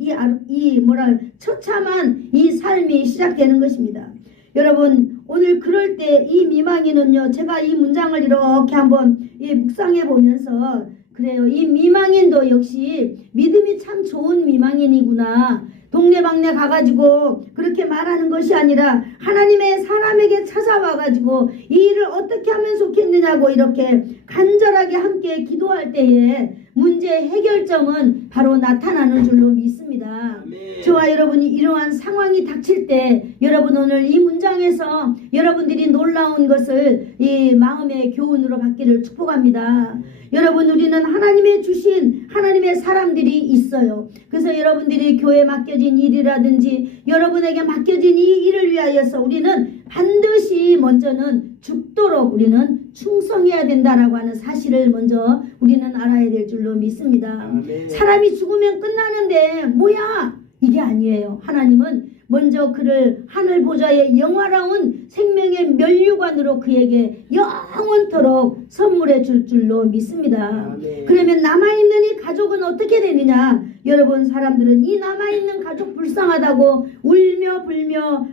처참한 이 삶이 시작되는 것입니다. 여러분, 오늘 그럴 때 이 미망인은요 제가 이 문장을 이렇게 한번 묵상해 보면서 그래요. 이 미망인도 역시 믿음이 참 좋은 미망인이구나. 동네방네 가가지고 그렇게 말하는 것이 아니라 하나님의 사람에게 찾아와가지고 이 일을 어떻게 하면 좋겠느냐고 이렇게 간절하게 함께 기도할 때에 문제 해결점은 바로 나타나는 줄로 믿습니다. 저와 여러분이 이러한 상황이 닥칠 때 여러분 오늘 이 문장에서 여러분들이 놀라운 것을 이 마음의 교훈으로 받기를 축복합니다. 여러분, 우리는 하나님의 주신 하나님의 사람들이 있어요. 그래서 여러분들이 교회에 맡겨진 일이라든지 여러분에게 맡겨진 이 일을 위하여서 우리는 반드시 먼저는 죽도록 우리는 충성해야 된다라고 하는 사실을 먼저 우리는 알아야 될 줄로 믿습니다. 사람이 죽으면 끝나는데 뭐야? 이게 아니에요. 하나님은 먼저 그를 하늘 보좌의 영화로운 생명의 면류관으로 그에게 영원토록 선물해 줄 줄로 믿습니다. 아멘. 그러면 남아있는 이 가족은 어떻게 되느냐? 여러분, 사람들은 이 남아있는 가족 불쌍하다고 울며 불며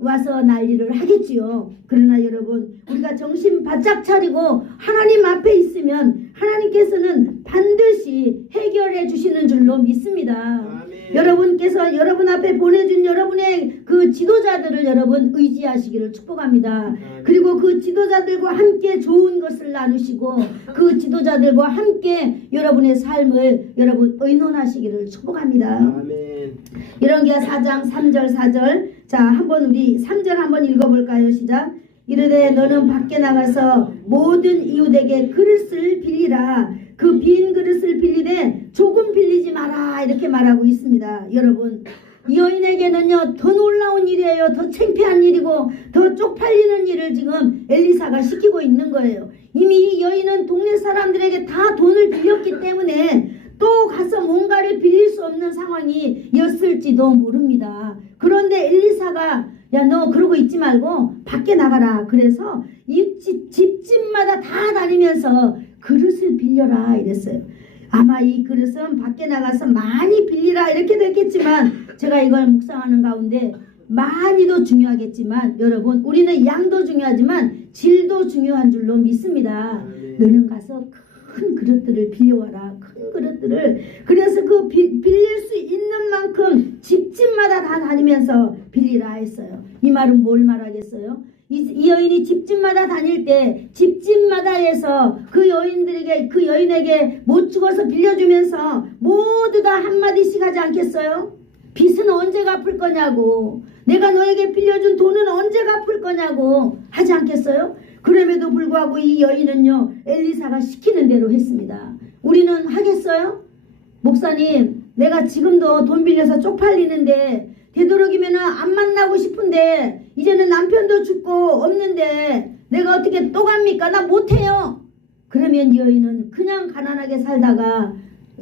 와서 난리를 하겠지요. 그러나 여러분, 우리가 정신 바짝 차리고 하나님 앞에 있으면 하나님께서는 반드시 해결해 주시는 줄로 믿습니다. 아멘. 여러분께서 여러분 앞에 보내준 여러분의 그 지도자들을 여러분 의지하시기를 축복합니다. 그리고 그 지도자들과 함께 좋은 것을 나누시고 그 지도자들과 함께 여러분의 삶을 여러분 의논하시기를 축복합니다. 아멘. 열왕기하 4장 3절 4절. 자, 한번 우리 3절 한번 읽어볼까요? 시작. 이르되 너는 밖에 나가서 모든 이웃에게 그릇을 빌리라. 그 빈 그릇을 빌리되 조금 빌리지 마라. 이렇게 말하고 있습니다. 여러분, 이 여인에게는요 더 놀라운 일이에요. 더 창피한 일이고 더 쪽팔리는 일을 지금 엘리사가 시키고 있는 거예요. 이미 이 여인은 동네 사람들에게 다 돈을 빌렸기 때문에 또 가서 뭔가를 빌릴 수 없는 상황이었을지도 모릅니다. 그런데 엘리사가 야, 너 그러고 있지 말고 밖에 나가라. 그래서 집집마다 다 다니면서 그릇을 빌려라 이랬어요. 아마 이 그릇은 밖에 나가서 많이 빌리라 이렇게 됐겠지만, 제가 이걸 묵상하는 가운데 많이도 중요하겠지만 여러분, 우리는 양도 중요하지만 질도 중요한 줄로 믿습니다. 너는 가서 큰 그릇들을 빌려와라. 큰 그릇들을. 그래서 그 빌릴 수 있는 만큼 집집마다 다 다니면서 빌리라 했어요. 이 말은 뭘 말하겠어요? 이 여인이 집집마다 다닐 때 집집마다에서 그 여인에게 못 죽어서 빌려주면서 모두 다 한마디씩 하지 않겠어요? 빚은 언제 갚을 거냐고, 내가 너에게 빌려준 돈은 언제 갚을 거냐고 하지 않겠어요? 그럼에도 불구하고 이 여인은요 엘리사가 시키는 대로 했습니다. 우리는 하겠어요? 목사님, 내가 지금도 돈 빌려서 쪽팔리는데 되도록이면 안 만나고 싶은데 이제는 남편도 죽고 없는데 내가 어떻게 또 갑니까? 나 못해요. 그러면 이 여인은 그냥 가난하게 살다가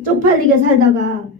쪽팔리게 살다가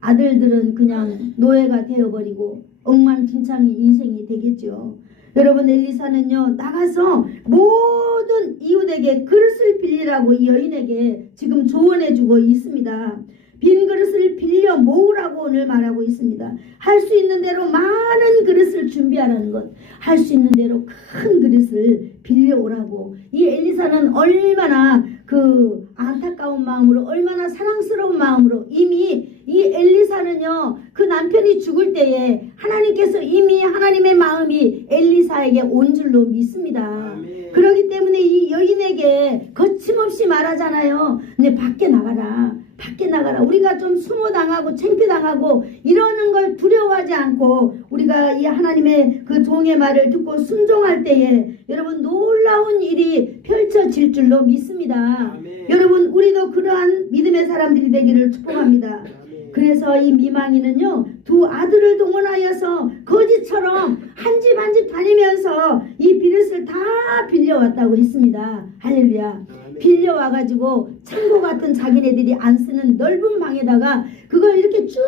아들들은 그냥 노예가 되어버리고 엉망진창인 인생이 되겠죠. 여러분, 엘리사는요 나가서 모든 이웃에게 그릇을 빌리라고 이 여인에게 지금 조언해주고 있습니다. 빈 그릇을 빌려 모으라고 오늘 말하고 있습니다. 할 수 있는 대로 많은 그릇을 준비하라는 것, 할 수 있는 대로 큰 그릇을 빌려오라고. 이 엘리사는 얼마나 그 안타까운 마음으로, 얼마나 사랑스러운 마음으로, 이미 이 엘리사는요 그 남편이 죽을 때에 하나님께서 이미 하나님의 마음이 엘리사에게 온 줄로 믿습니다. 그렇기 때문에 이 여인에게 거침없이 말하잖아요. 근데 밖에 나가라. 밖에 나가라. 우리가 좀 수모당하고 창피당하고 이러는 걸 두려워하지 않고 우리가 이 하나님의 그 종의 말을 듣고 순종할 때에 여러분 놀라운 일이 펼쳐질 줄로 믿습니다. 아멘. 여러분, 우리도 그러한 믿음의 사람들이 되기를 축복합니다. 그래서 이 미망이는요 두 아들을 동원하여서 거지처럼 한 집 한 집 다니면서 이 그릇을 다 빌려왔다고 했습니다. 할렐루야. 빌려와가지고 창고 같은 자기네들이 안 쓰는 넓은 방에다가 그걸 이렇게 쭉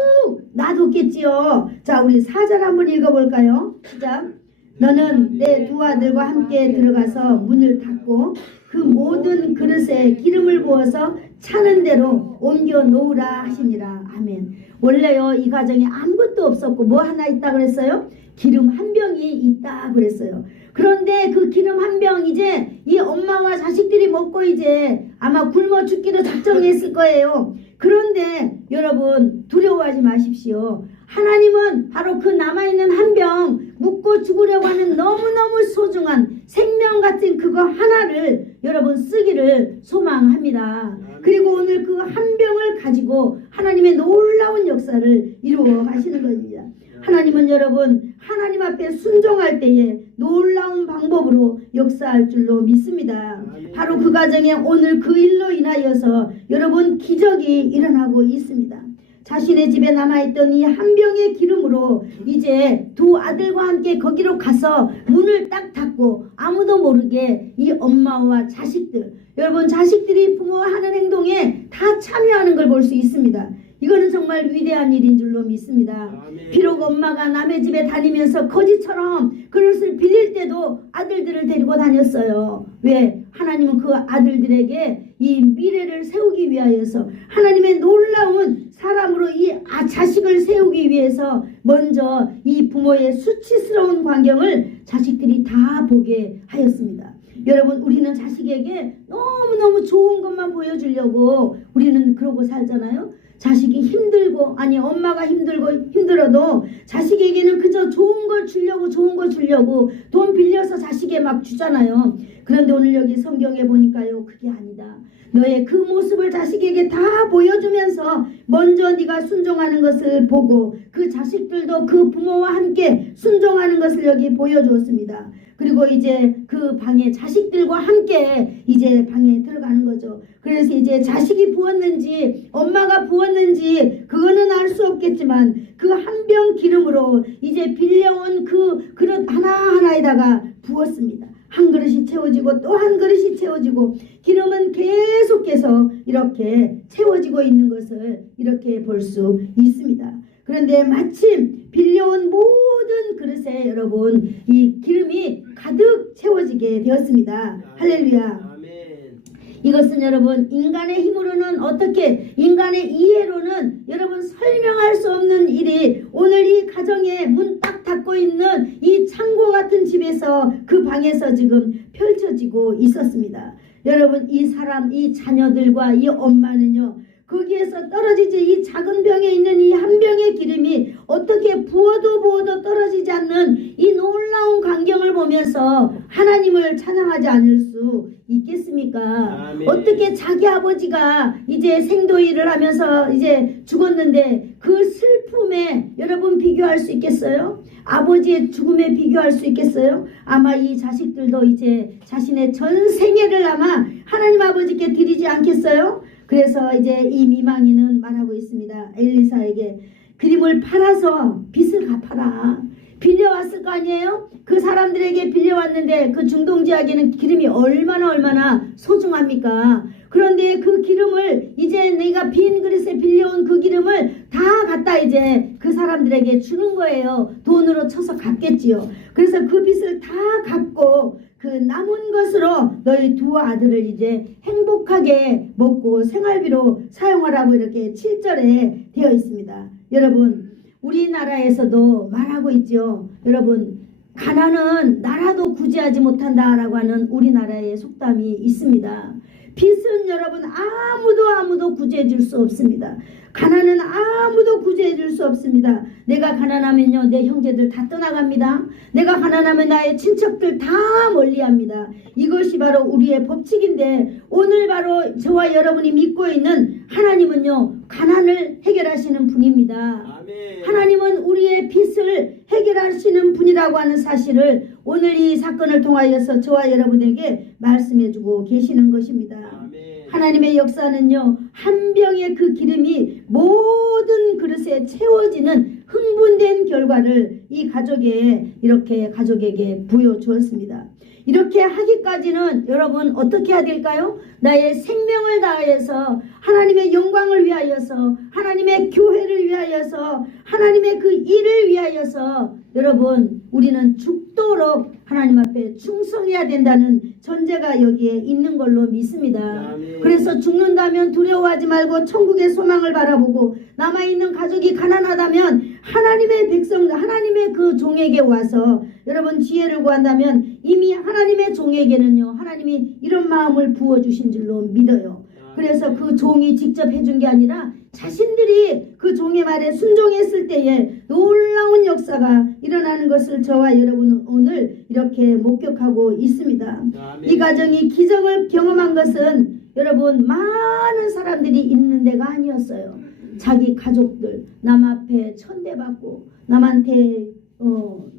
놔뒀겠지요. 자, 우리 4절 한번 읽어볼까요? 시작. 너는 내 두 아들과 함께 들어가서 문을 닫고 그 모든 그릇에 기름을 부어서 차는 대로 옮겨 놓으라 하시니라. 아멘. 원래요 이 가정에 아무것도 없었고 뭐 하나 있다 그랬어요? 기름 한 병이 있다 그랬어요. 그런데 그 기름 한 병 이제 이 엄마와 자식들이 먹고 이제 아마 굶어 죽기도 작정했을 거예요. 그런데 여러분 두려워하지 마십시오. 하나님은 바로 그 남아있는 한 병 묵고 죽으려고 하는 너무너무 소중한 생명 같은 그거 하나를 여러분 쓰기를 소망합니다. 그리고 오늘 그 한 병을 가지고 하나님의 놀라운 역사를 이루어 가시는 겁니다. 하나님은 여러분 하나님 앞에 순종할 때에 놀라운 방법으로 역사할 줄로 믿습니다. 바로 그 가정에 오늘 그 일로 인하여서 여러분 기적이 일어나고 있습니다. 자신의 집에 남아있던 이 한 병의 기름으로 이제 두 아들과 함께 거기로 가서 문을 딱 닫고 아무도 모르게 이 엄마와 자식들, 여러분 자식들이 부모가 하는 행동에 다 참여하는 걸 볼 수 있습니다. 이거는 정말 위대한 일인 줄로 믿습니다. 아멘. 비록 엄마가 남의 집에 다니면서 거지처럼 그릇을 빌릴 때도 아들들을 데리고 다녔어요. 왜? 하나님은 그 아들들에게 이 미래를 세우기 위하여서, 하나님의 놀라운 사람으로 이 자식을 세우기 위해서 먼저 이 부모의 수치스러운 광경을 자식들이 다 보게 하였습니다. 여러분, 우리는 자식에게 너무너무 좋은 것만 보여주려고 우리는 그러고 살잖아요. 자식이 힘들고, 아니 엄마가 힘들고 힘들어도 자식에게는 그저 좋은 걸 주려고 돈 빌려서 자식에 막 주잖아요. 그런데 오늘 여기 성경에 보니까요, 그게 아니다. 너의 그 모습을 자식에게 다 보여주면서 먼저 네가 순종하는 것을 보고 그 자식들도 그 부모와 함께 순종하는 것을 여기 보여주었습니다. 그리고 이제 그 방에 자식들과 함께 이제 방에 들어가는 거죠. 그래서 이제 자식이 부었는지 엄마가 부었는지 그거는 알 수 없겠지만 그 한 병 기름으로 이제 빌려온 그 그릇 하나하나에다가 부었습니다. 한 그릇이 채워지고 또 한 그릇이 채워지고 기름은 계속해서 이렇게 채워지고 있는 것을 이렇게 볼 수 있습니다. 그런데 마침 빌려온 모든 그릇에 여러분 이 기름이 가득 채워지게 되었습니다. 할렐루야. 아멘. 이것은 여러분 인간의 힘으로는 어떻게, 인간의 이해로는 여러분 설명할 수 없는 일이 오늘 이 가정에 문 딱 닫고 있는 이 창고 같은 집에서 그 방에서 지금 펼쳐지고 있었습니다. 여러분, 이 사람, 이 자녀들과 이 엄마는요, 거기에서 떨어지지, 이 작은 병에 있는 이 한 병의 기름이 어떻게 부어도 떨어지지 않는 이 놀라운 광경을 보면서 하나님을 찬양하지 않을 수 있겠습니까? 아멘. 어떻게 자기 아버지가 이제 생도일을 하면서 이제 죽었는데 그 슬픔에 여러분 비교할 수 있겠어요? 아버지의 죽음에 비교할 수 있겠어요? 아마 이 자식들도 이제 자신의 전 생애를 아마 하나님 아버지께 드리지 않겠어요? 그래서 이제 이 미망이는 말하고 있습니다. 엘리사에게 그림을 팔아서 빚을 갚아라. 빌려왔을 거 아니에요? 그 사람들에게 빌려왔는데 그 중동지역에는 기름이 얼마나 소중합니까? 그런데 그 기름을 이제 내가 빈 그릇에 빌려온 그 기름을 다 갖다 이제 그 사람들에게 주는 거예요. 돈으로 쳐서 갚겠지요. 그래서 그 빚을 다 갚고 그 남은 것으로 너희 두 아들을 이제 행복하게 먹고 생활비로 사용하라고 이렇게 7절에 되어 있습니다. 여러분, 우리나라에서도 말하고 있죠. 여러분, 가난은 나라도 구제하지 못한다라고 하는 우리나라의 속담이 있습니다. 빚은 여러분 아무도 구제해 줄 수 없습니다. 가난은 아무도 구제해 줄 수 없습니다. 내가 가난하면요, 내 형제들 다 떠나갑니다. 내가 가난하면 나의 친척들 다 멀리합니다. 이것이 바로 우리의 법칙인데, 오늘 바로 저와 여러분이 믿고 있는 하나님은요, 가난을 해결하시는 분입니다. 아멘. 하나님은 우리의 빚을 해결하시는 분이라고 하는 사실을 오늘 이 사건을 통하여서 저와 여러분에게 말씀해주고 계시는 것입니다. 아멘. 하나님의 역사는요, 한 병의 그 기름이 모든 그릇에 채워지는 흥분된 결과를 이 가족에게 부여주었습니다. 이렇게 하기까지는 여러분 어떻게 해야 될까요? 나의 생명을 다하여서 하나님의 영광을 위하여서, 하나님의 교회를 위하여서, 하나님의 그 일을 위하여서 여러분 우리는 죽도록 하나님 앞에 충성해야 된다는 전제가 여기에 있는 걸로 믿습니다. 아멘. 그래서 죽는다면 두려워하지 말고 천국의 소망을 바라보고, 남아있는 가족이 가난하다면 하나님의 백성, 하나님의 그 종에게 와서 여러분 지혜를 구한다면 이미 하나님의 종에게는요, 하나님이 이런 마음을 부어주신 줄로 믿어요. 그래서 그 종이 직접 해준 게 아니라 자신들이 그 종의 말에 순종했을 때에 놀라운 역사가 일어나는 것을 저와 여러분은 오늘 이렇게 목격하고 있습니다. 아멘. 이 가정이 기적을 경험한 것은 여러분 많은 사람들이 있는 데가 아니었어요. 자기 가족들 남 앞에 천대받고 남한테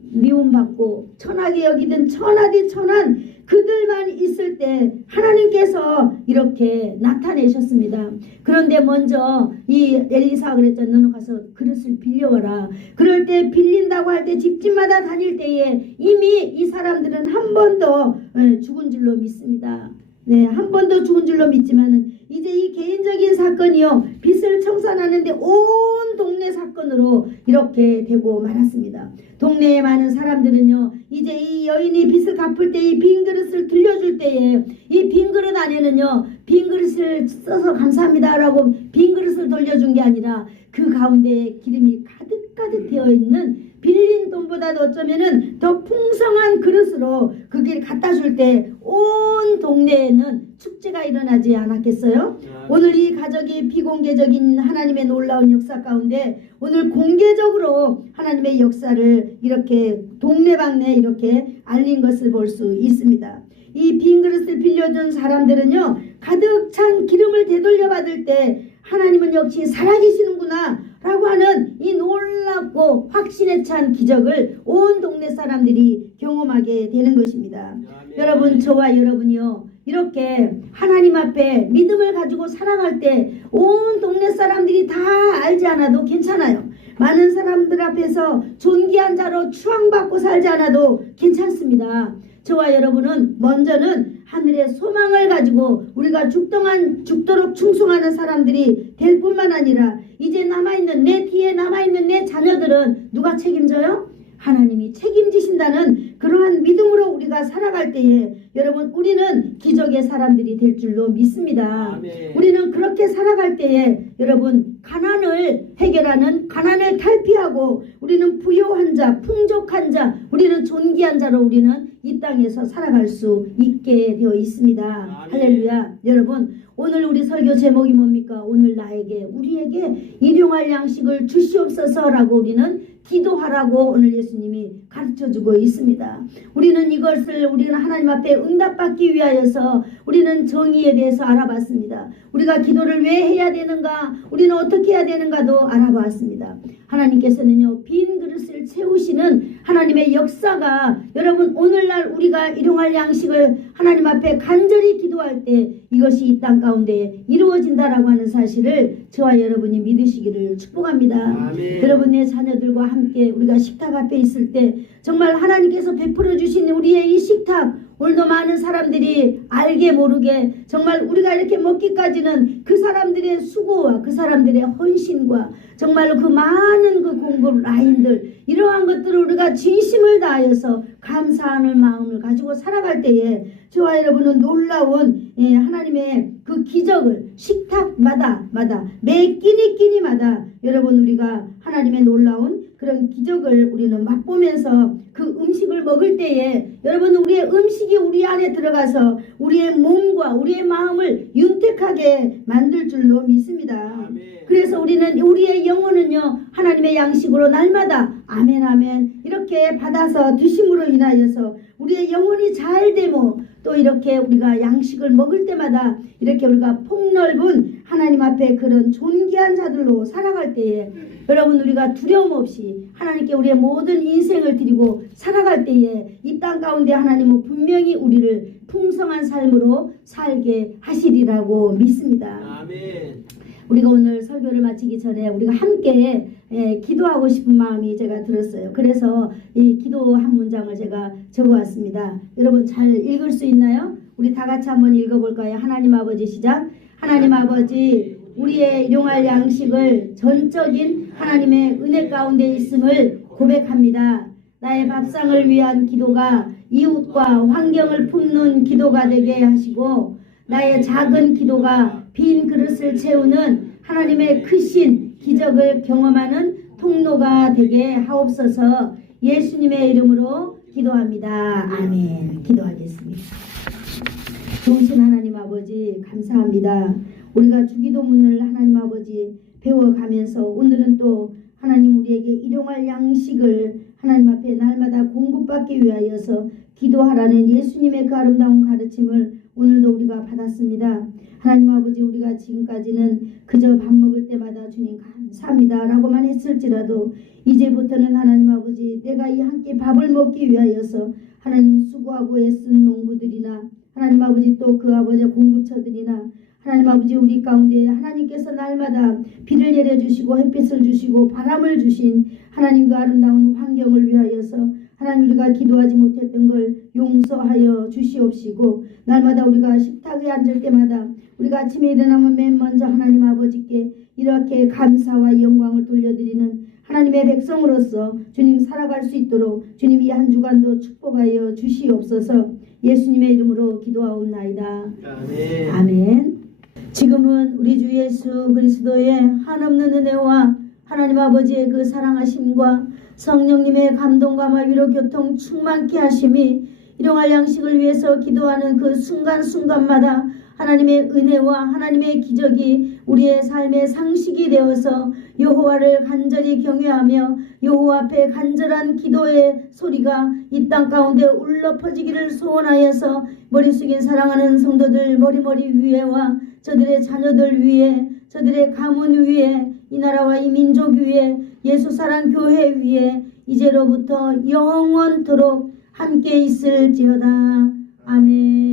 미움받고 천하게 여기든 천하디 천한 그들만 있을 때 하나님께서 이렇게 나타내셨습니다. 그런데 먼저 이 엘리사가 그랬잖아요. 너는 가서 그릇을 빌려와라. 그럴 때 빌린다고 할 때 집집마다 다닐 때에 이미 이 사람들은 한 번 더 죽은 줄로 믿습니다. 네, 한 번 더 죽은 줄로 믿지만은 이제 이 개인적인 사건이요, 빚을 빚을 청산하는데 온 동네 사건으로 이렇게 되고 말았습니다. 동네에 많은 사람들은요, 이제 이 여인이 빚을 갚을 때 이 빈 그릇을 들려줄 때에 이 빈 그릇 안에는요, 빈 그릇을 써서 감사합니다라고 빈 그릇을 돌려준 게 아니라 그 가운데 기름이 가득가득 되어 있는 빌린 돈보다도 어쩌면은 더 풍성한 그릇으로 그길 갖다 줄 때 온 동네에는 축제가 일어나지 않았겠어요? 오늘 이 가족이 비공개적인 하나님의 놀라운 역사 가운데 오늘 공개적으로 하나님의 역사를 이렇게 동네방네 이렇게 알린 것을 볼 수 있습니다. 이 빈 그릇을 빌려준 사람들은요, 가득 찬 기름을 되돌려 받을 때 하나님은 역시 살아계시는구나 라고 하는 이 놀랍고 확신에 찬 기적을 온 동네 사람들이 경험하게 되는 것입니다. 여러분, 저와 여러분이요, 이렇게 하나님 앞에 믿음을 가지고 살아갈 때 온 동네 사람들이 다 알지 않아도 괜찮아요. 많은 사람들 앞에서 존귀한 자로 추앙받고 살지 않아도 괜찮습니다. 저와 여러분은 먼저는 하늘의 소망을 가지고 우리가 죽도록 충성하는 사람들이 될 뿐만 아니라 이제 남아있는 내 뒤에 남아있는 내 자녀들은 누가 책임져요? 하나님이 책임지신다는 그러한 믿음으로 우리가 살아갈 때에 여러분, 우리는 기적의 사람들이 될 줄로 믿습니다. 아멘. 우리는 그렇게 살아갈 때에 여러분, 가난을 해결하는, 가난을 탈피하고 우리는 부요한 자, 풍족한 자, 우리는 존귀한 자로 우리는 이 땅에서 살아갈 수 있게 되어 있습니다. 아멘. 할렐루야. 여러분, 오늘 우리 설교 제목이 뭡니까? 오늘 나에게, 우리에게 일용할 양식을 주시옵소서라고 우리는 기도하라고 오늘 예수님이 가르쳐주고 있습니다. 우리는 하나님 앞에 응답받기 위하여서 우리는 정의에 대해서 알아봤습니다. 우리가 기도를 왜 해야 되는가, 우리는 어떻게 해야 되는가도 알아봤습니다. 하나님께서는요, 빈 그릇을 채우시는 하나님의 역사가 여러분, 오늘날 우리가 일용할 양식을 하나님 앞에 간절히 기도할 때 이것이 이 땅 가운데 이루어진다라고 하는 사실을 저와 여러분이 믿으시기를 축복합니다. 아멘. 여러분, 내 자녀들과 함께 우리가 식탁 앞에 있을 때 정말 하나님께서 베풀어 주신 우리의 이 식탁, 오늘도 많은 사람들이 알게 모르게 정말 우리가 이렇게 먹기까지는 그 사람들의 수고와 그 사람들의 헌신과 정말로 그 많은 그 공급 라인들, 이러한 것들을 우리가 진심을 다하여서 감사하는 마음을 가지고 살아갈 때에 저와 여러분은 놀라운 하나님의 그 기적을 식탁마다 매 끼니마다 여러분, 우리가 하나님의 놀라운 그런 기적을 우리는 맛보면서 그 음식을 먹을 때에 여러분, 우리의 음식이 우리 안에 들어가서 우리의 몸과 우리의 마음을 윤택하게 만들 줄로 믿습니다. 아멘. 그래서 우리는 우리의 영혼은요, 하나님의 양식으로 날마다 아멘 아멘 이렇게 받아서 드심으로 인하여서 우리의 영혼이 잘 되고 또 이렇게 우리가 양식을 먹을 때마다 이렇게 우리가 폭넓은 하나님 앞에 그런 존귀한 자들로 살아갈 때에 여러분, 우리가 두려움 없이 하나님께 우리의 모든 인생을 드리고 살아갈 때에 이 땅 가운데 하나님은 분명히 우리를 풍성한 삶으로 살게 하시리라고 믿습니다. 아멘. 우리가 오늘 설교를 마치기 전에 우리가 함께 기도하고 싶은 마음이 제가 들었어요. 그래서 이 기도 한 문장을 제가 적어왔습니다. 여러분, 잘 읽을 수 있나요? 우리 다 같이 한번 읽어볼까요? 하나님 아버지, 시작. 하나님 아버지, 우리의 일용할 양식을 전적인 하나님의 은혜 가운데 있음을 고백합니다. 나의 밥상을 위한 기도가 이웃과 환경을 품는 기도가 되게 하시고 나의 작은 기도가 빈 그릇을 채우는 하나님의 크신 기적을 경험하는 통로가 되게 하옵소서. 예수님의 이름으로 기도합니다. 아멘. 기도하겠습니다. 좋으신 하나님 아버지, 감사합니다. 우리가 주기도문을 하나님 아버지 배워가면서 오늘은 또 하나님 우리에게 일용할 양식을 하나님 앞에 날마다 공급받기 위하여서 기도하라는 예수님의 그 아름다운 가르침을 오늘도 우리가 받았습니다. 하나님 아버지, 우리가 지금까지는 그저 밥 먹을 때마다 주님 감사합니다 라고만 했을지라도 이제부터는 하나님 아버지, 내가 이 한 끼 밥을 먹기 위하여서 하나님 수고하고 애쓴 농부들이나 하나님 아버지 또 그 아버지 공급처들이나 하나님 아버지, 우리 가운데 하나님께서 날마다 비를 내려주시고 햇빛을 주시고 바람을 주신 하나님 그 아름다운 환경을 위하여서 하나님, 우리가 기도하지 못했던 걸 용서하여 주시옵시고 날마다 우리가 식탁에 앉을 때마다 우리가 아침에 일어나면 맨 먼저 하나님 아버지께 이렇게 감사와 영광을 돌려드리는 하나님의 백성으로서 주님 살아갈 수 있도록 주님 이 한 주간도 축복하여 주시옵소서. 예수님의 이름으로 기도하옵나이다. 아멘. 아멘. 지금은 우리 주 예수 그리스도의 한없는 은혜와 하나님 아버지의 그 사랑하심과 성령님의 감동감화 위로 교통 충만케 하심이 일용할 양식을 위해서 기도하는 그 순간순간마다 하나님의 은혜와 하나님의 기적이 우리의 삶의 상식이 되어서 여호와를 간절히 경외하며 여호와 앞에 간절한 기도의 소리가 이 땅 가운데 울려 퍼지기를 소원하여서 머리 숙인 사랑하는 성도들 머리머리 위에와 저들의 자녀들 위에 저들의 가문 위에 이 나라와 이 민족 위에 예수사랑 교회 위에 이제로부터 영원토록 함께 있을지어다. 아멘.